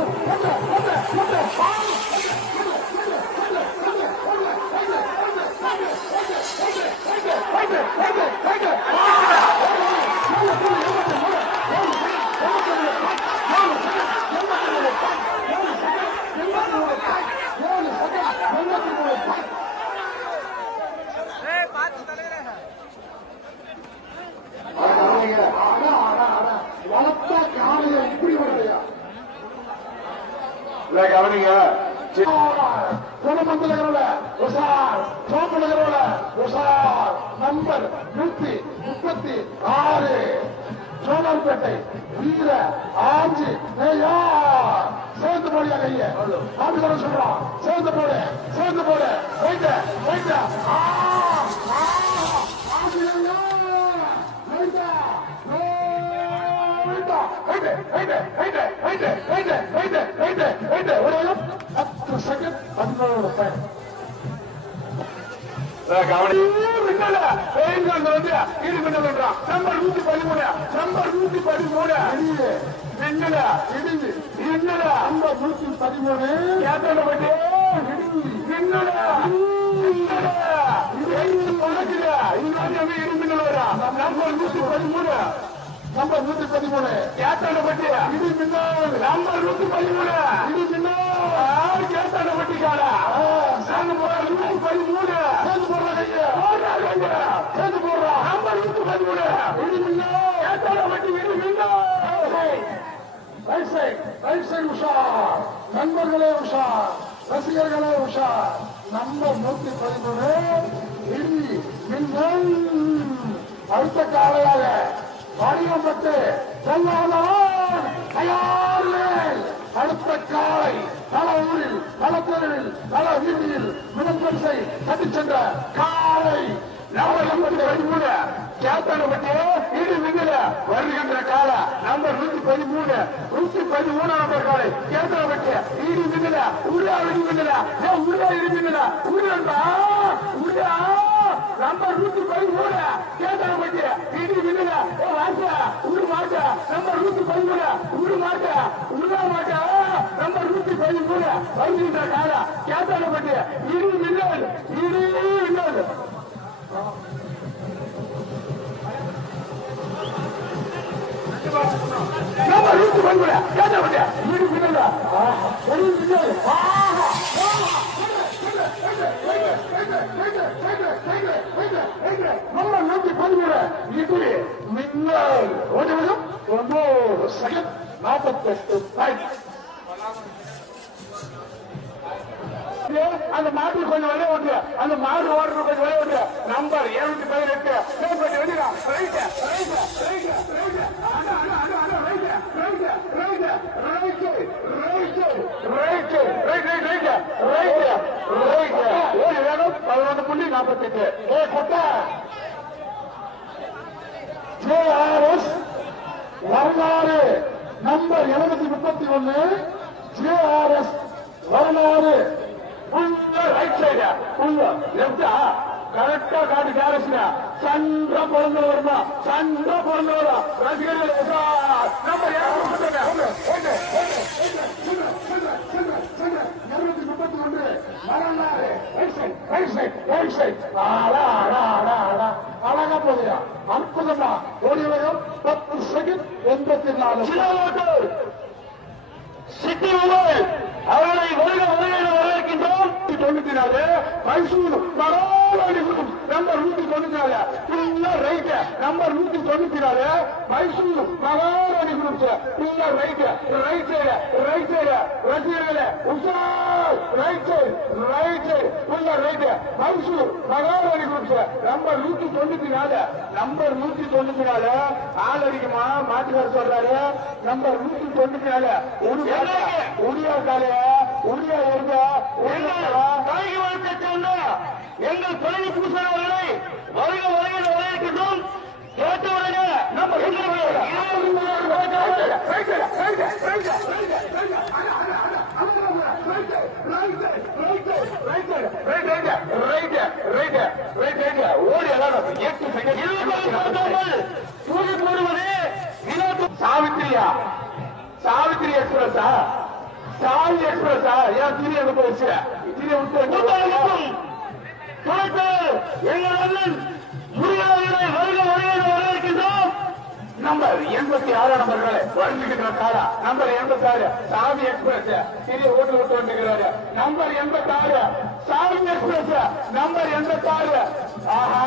கவனிங்க குணமந்தல உஷார் சோப்பனகரோட உஷார் நம்பர் 136 சோழர்பேட்டை வீர ஆஞ்சி சேர்ந்து போடியா கைய ஆபிதர சொல்றான் சேர்ந்து போடு வைத்த நம்பர் 113 கேட்டாண்டப்பட்டி இது பின்னால் நம்பர் 113 இது பின்னால் கேட்டாண்டப்பட்டி கால சேர்ந்து போற 113 சேர்ந்து போற கைய சேர்ந்து போற நம்பர் 113 இது பின்னால் கேட்டாண்டப்பட்டி இது பின்னால் ரைட் சைடு உஷார் நண்பர்களே உஷார் ரசிகர்களே உஷார் நம்பர் 113 இடி மின்னல் அடுத்த காலையாக வடிவப்பட்டு செல்லாதான் தயார் அடுத்த காலை பல ஊரில் பல தெருவில் பல வீதியில் முதல்வரிசை கட்டி சென்ற காலை கேத்தானப்பட்டு இடி மின்னல வருகின்ற கால நம்பர் 113 நம்பர் காலை கேத்தானப்பட்டு இடி மின்னல உருளா இடி மின்னல உருளா நம்பர் 113 கேத்தானப்பட்டு இடி மின்னல உரு மாட்ட நம்பர் 113 உரு மாட்ட உருளா மாட்ட நம்பர் 113 வருகின்ற கால கேத்தானப்பட்டு இடி மின்னல் நம்பர் 113 கேத்தானப்பட்டு இடி மின்னல் நம்பர் 113 இட்லி மின்னல் 1 செகண்ட் 48 பாயிண்ட். அந்த மாட்டு கொஞ்சம் விளைய விட்டு அந்த மாடு ஓடுற கொஞ்சம் விளைய விட்டு நம்பர் 218 11.4 48 கொட்ட JRS வரலாறு நம்பர் 731 JRS வரலாறு உள்ள ரைட் சைடு உள்ள லெப்டா கரெக்டா காட்டு கேரஸ்ல சண்டை பிறந்து வருமா சண்டை பிறந்து வரும் ரசிகர்கள் நம்பர் 231 வரலாறு ரைட் சைடு அழகா போதியா அற்புதமா ஓடி வரும் 10 செகண்ட் 84 சிட்டி மொபைல் அவர்களை வருக வரவேற்கின்றோம். 94 Mysore number 194 right number 194 Mysore மகாராணி குரூப் ரைட் சைடு ரசிகர்களே உஷார் ரைட் சைடு ரைட் மைசூர் மகாராணி குரூப் நம்பர் 194 ஆள் அடிக்குமா மாட்டுக்கார சொல்றாரு நம்பர் 194 உடியா காலைய உடியா இருந்த தாய்க்கு வாழ்க்கை சேர்ந்த எங்கள் பழனி பூசன் அவர்களை வருக வரவேற்கின்றோம். கேட்டவுடனே நம்ம ஓடி சாவித்திரியா சாவித்திரி எக்ஸ்பிரஸா சாவி எக்ஸ்பிரஸா ஏன் திரிய போச்சு திரிய விட்டு எங்கள் அண்ணன் முருகனை வருக வரவேற்கின்றோம். நம்பர் 86 நம்பர்களை வருகின்ற காரா நம்பர் 86 சாவி எக்ஸ்பிரஸ் திரிய ஓட்டு விட்டு வந்துகிறாரு. நம்பர் 86 சாவி எக்ஸ்பிரஸ் நம்பர் 86 ஆஹா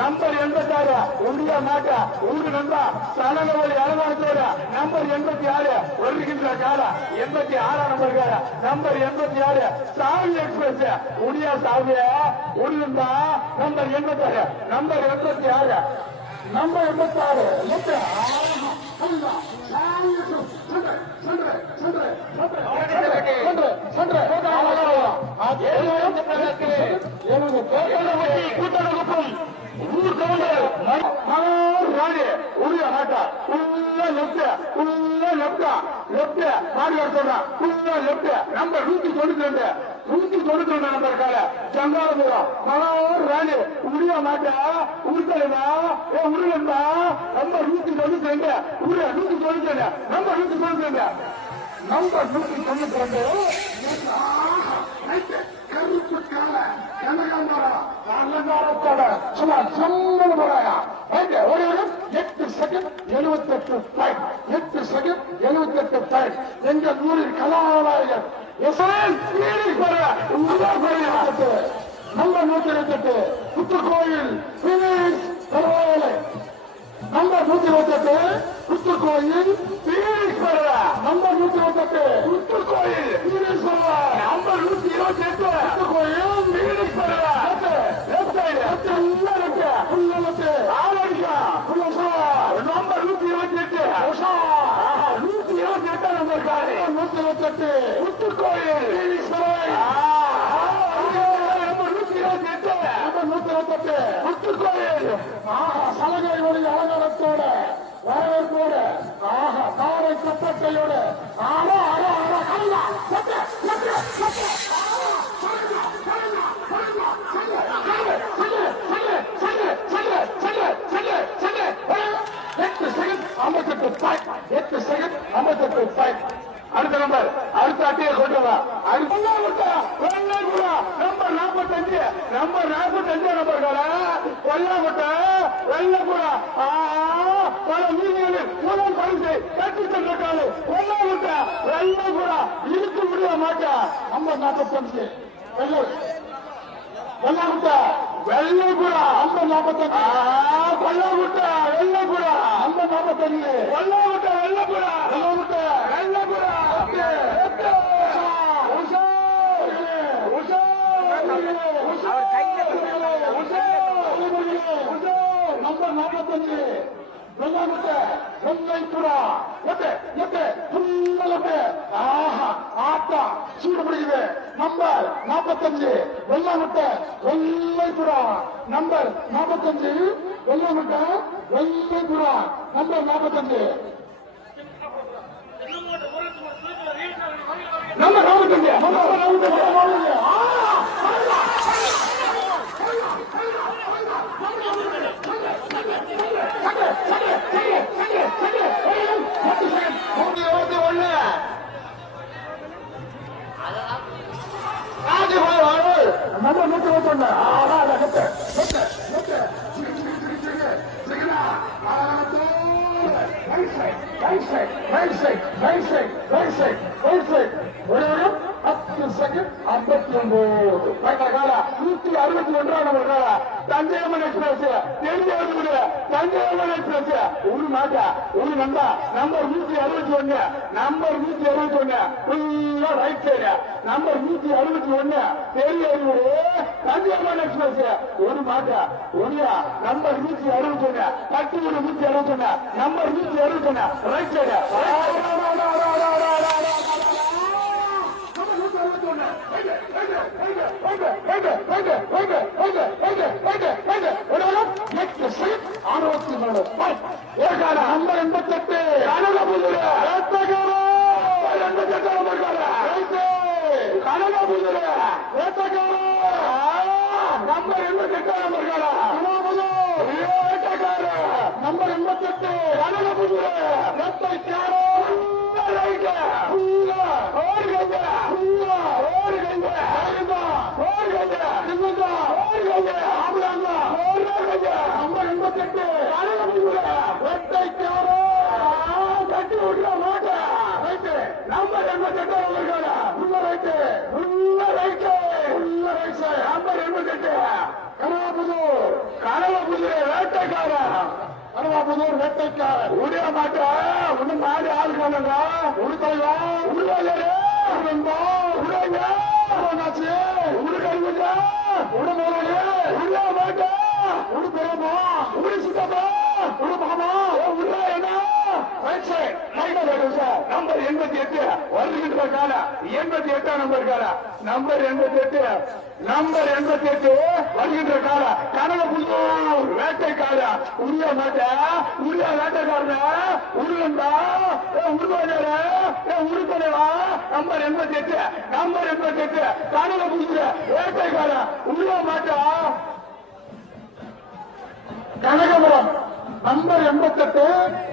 நம்பர் 86 உண்டிய மாட்டா உண்டு நண்பா சனகவழி அலங்காரத்தோட நம்பர் 86 வருகின்ற காலா 86 நம்பர் கால நம்பர் 86 சாவி எக்ஸ்பிரஸ் உடியா சாவிய உடுந்தா நம்பர் 86 நம்பர் 86 நம்பர் 86 கூட்டணி ஊர் கவுண்டர் ராணி உரிய மாட்டா உள்ள லெப்ட் மாடுகார் சொல்றான் உள்ள லெப்ட் நம்பர் 192 நம்பர் கால ஜங்காரபுரம் மனோர் ராணி உரிய மாட்டா உருத்தலைவா உருளா நம்பர் 192 உரிய 192 நம்பர் 192 நம்பர் 192 கருப்பு கால அலங்காரத்தோட சும்மா சம்மன் போறாயா 8 செகண்ட் 78 பாயிண்ட் 8 செகண்ட் 78 பாயிண்ட் எங்க ஊரில் கலாநாயகர் number 128 Puthukoil number 128 Puthukoil number 128 Puthukoil number 128 Puthukoil number 128 number காரி 128 புத்துக்கோயில் புத்துக்கோயில் சலகை ஒளி அலங்காரத்தோட வரவேற்போட காரை கப்பட்டையோட அடுத்த நம்பர் அடுத்த அட்டையை கொண்டு வா நம்பர் 45 நம்பர் 45 நம்பர் கொல்லாமட்ட வெள்ளப்புறா பல வீதிகளில் முதல் பரிசை கட்டி சென்றாலும் கொல்லாமட்ட வெள்ளப்புறா இழுத்து விட மாட்டா நம்பர் 45 வெள்ளாமுட்டா வெள்ளைப்புறா நம்பர் 45 கொல்லாமுட்டா வெள்ளைப்புறா நம்பர் 45 கொல்லாமுட்டா வெள்ளைப்புறா வெள்ளாமுட்டா வெள்ளைப்புறா நம்பர் 45 வெள்ளாமுட்டை வெள்ளைப்புறா ஆட்டா சூடு பிடிக்குது நம்பர் 45 வெள்ளமுட்டை வெள்ளைபுறா நம்பர் 45 வெள்ளமுட்டை வெள்ளைபுறா number 45 number 45 Thanjaiyamman express Thanjaiyamman express ஒரு மாட்டா ஒரு நம்பா நம்பர் 161 நம்பர் 161 ஃபுல்லா ரைட் சைடு நம்பர் 161 பெரிய தஞ்சையம்மன் எக்ஸ்பிரஸ் ஒரு மாட்டா Oriya number 161 Kattur 161 number 161 right side number 88 கனவாபுதூர் வேட்டைக்காரர் உடைய மாட்டா ஒண்ணு மாறி ஆள் காணுங்க உடுத்தலைவா உடுவாங்க உடுக்கா உடுமோலே உள்ள மாட்டா உடு பெருமா உடு சித்தப்பா உடு மாமா உள்ள என்ன நம்பர் 88 வருகின்ற கால 88 நம்பர் கால நம்பர் 88 நம்பர் 88 வருகின்ற கால கனகபுத்தூர் வேட்டைக்கார உரிய மாட்ட உரிய வேட்டைக்காரன உருவா உருப்படைவா நம்பர் 88 நம்பர் 88 கனகபுத்தூர் வேட்டைக்கார உரிய மாட்டா கனகபுரம் நம்பர் 88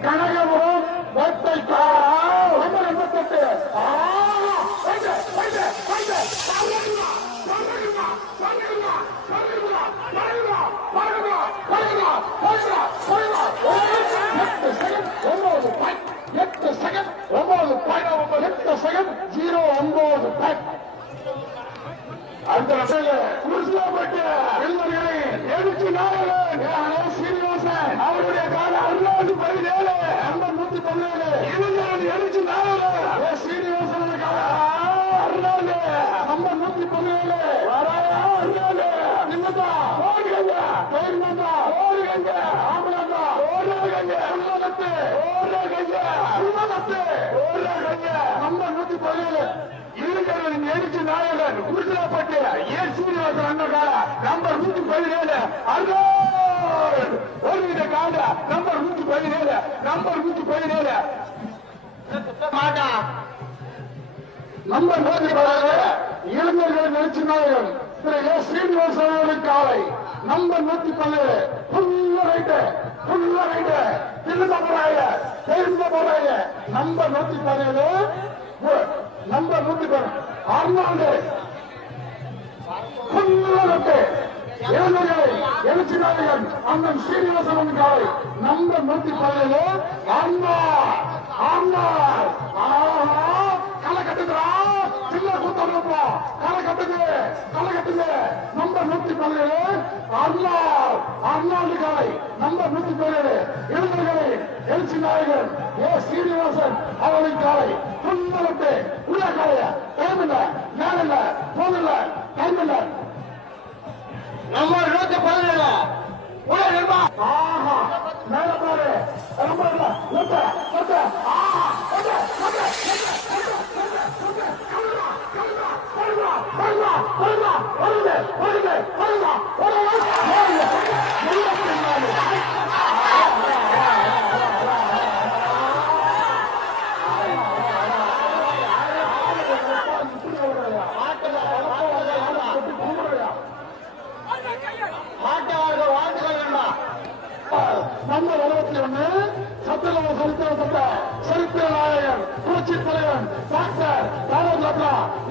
கனகபுரம் வேட்டைக்காரா நம்பர் 88 அவருடைய கால 17 நம்பர் 117 எழுச்சி சீனிவாசன் நம்பர் 117 நம்பர் 117 எழுச்சி நாயகன் உருளாப்பட்டு ஏன் சீனிவாசன் அண்ணன் நம்பர் 117 ஒரு கால நம்பர் 117 நம்பர் 117 மாட்டா நம்பர் 117 இளைஞர்கள் எழுச்சி நாயகன் திரு எஸ் சீனிவாசன் காலை நம்பர் 117 போறாங்க நம்பர் 117 நம்பர் 117 அர்னால்டு எழுச்சி நாயகன் அண்ணன் சீனிவாசன் காலை நம்பர் 117 அண்ணா அண்ணா களை கட்டுகிறா சின்ன கூத்தப்போ களை கட்டுது நம்பர் 117 அண்ணா அர்னால்டு காலை நம்பர் 117 இளைஞர்களை எழுச்சி நாயகன் ஏ சீனிவாசன் அவரின் காலை புண்ணு உள்ள காலைய டைம் இல்ல நேரம் இல்ல போன் இல்ல டைம் இல்ல நம்பர் 117 உள்ள நிர்மா மேல பாரு நம்பர்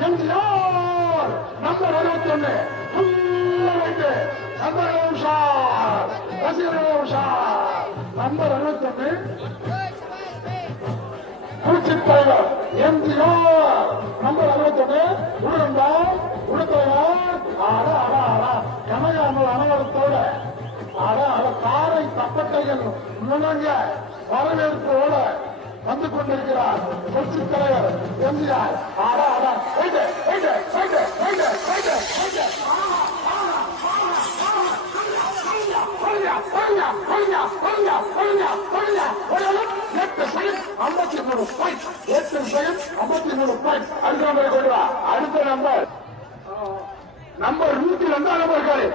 எம்ஜிஆர் நம்பர் 61 சந்திரபாபு உஷார் ரசிகர்கள் உஷார் நம்பர் 61 புரட்சி தலைவர் எம்ஜிஆர் நம்பர் 61 உடனா உடத்தலைவர் கனகாமல் அனவரத்தோட காரை தப்பட்டைகள் முழங்க வரவேற்போட வந்து கொண்டிருக்கிறார் புரட்சி தலைவர் எம்ஜிஆர். அடுத்த நம்பர் நம்பர் 102 நம்பர் இருக்காரு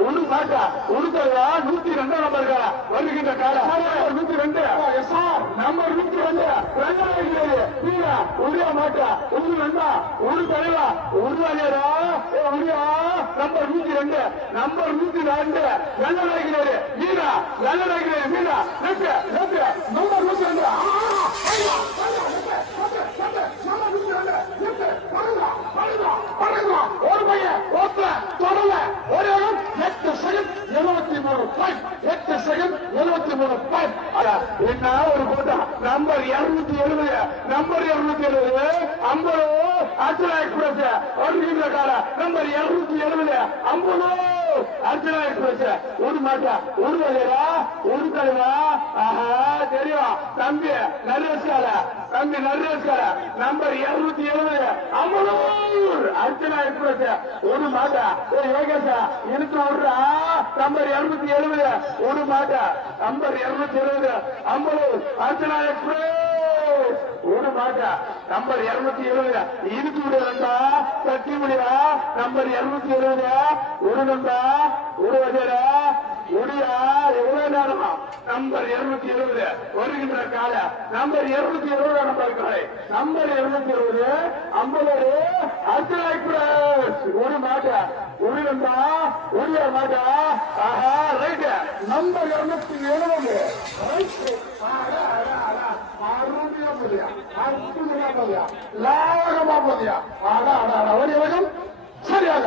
ஒண்ணு சாட்டா ஒடுக்கா 102 நம்பர் இருக்கா வருகின்ற கால 102 நம்பர் 102 ஒடியா மாட்டா ஒண்ணு ரெண்டா ஒரு தலைவா ஒரு அணியரா ஒடியா நம்பர் 102 நம்பர் 102 வெள்ளநாயகினாரு வீரா வெள்ளநாயகினாரு வீரா நம்பர் 102 ஒரு பையன் தொடல ஒரு 8 செகண்ட் 8 செகண்ட் 73 என்ன ஒரு கூட்டம் நம்பர் 270 நம்பர் 270 50 அர்ச்சனா எக்ஸ்பிரஸ் வருகின்ற கால நம்பர் 270 50 அர்ச்சனா எக்ஸ்பிரஸ் ஒரு மாட்டா ஒரு வகையா ஒரு தலைவா தெரியும் தம்பி நரேஷ்கால நம்பர் 270 50 அர்ச்சனா எக்ஸ்பிரஸ் ஒரு மாட்டா ஏகேசா எனக்கு விடுறா நம்பர் 270 ஒரு மாட்டா நம்பர் 270 50 அர்ச்சனா எக்ஸ்பிரஸ் ஒரு மாட்டா நம்பர் 270 இதுக்கு விடுறா தட்டி முடியா நம்பர் 270 ஒரு நம்பா ஒரு வகையா ஒடியா எவ்வளவு நேரம் நம்பர் 270 வருகின்ற கால நம்பர் 270 நம்பர் காலை நம்பர் 270 50 அர்ச்சனா எக்ஸ்பிரஸ் ஒரு மாட்டா ஒரு நம்பா ஒடியா மாட்டா ரைட் நம்பர் 270 சரியாக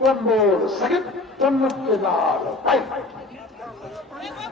9 செகண்ட் 94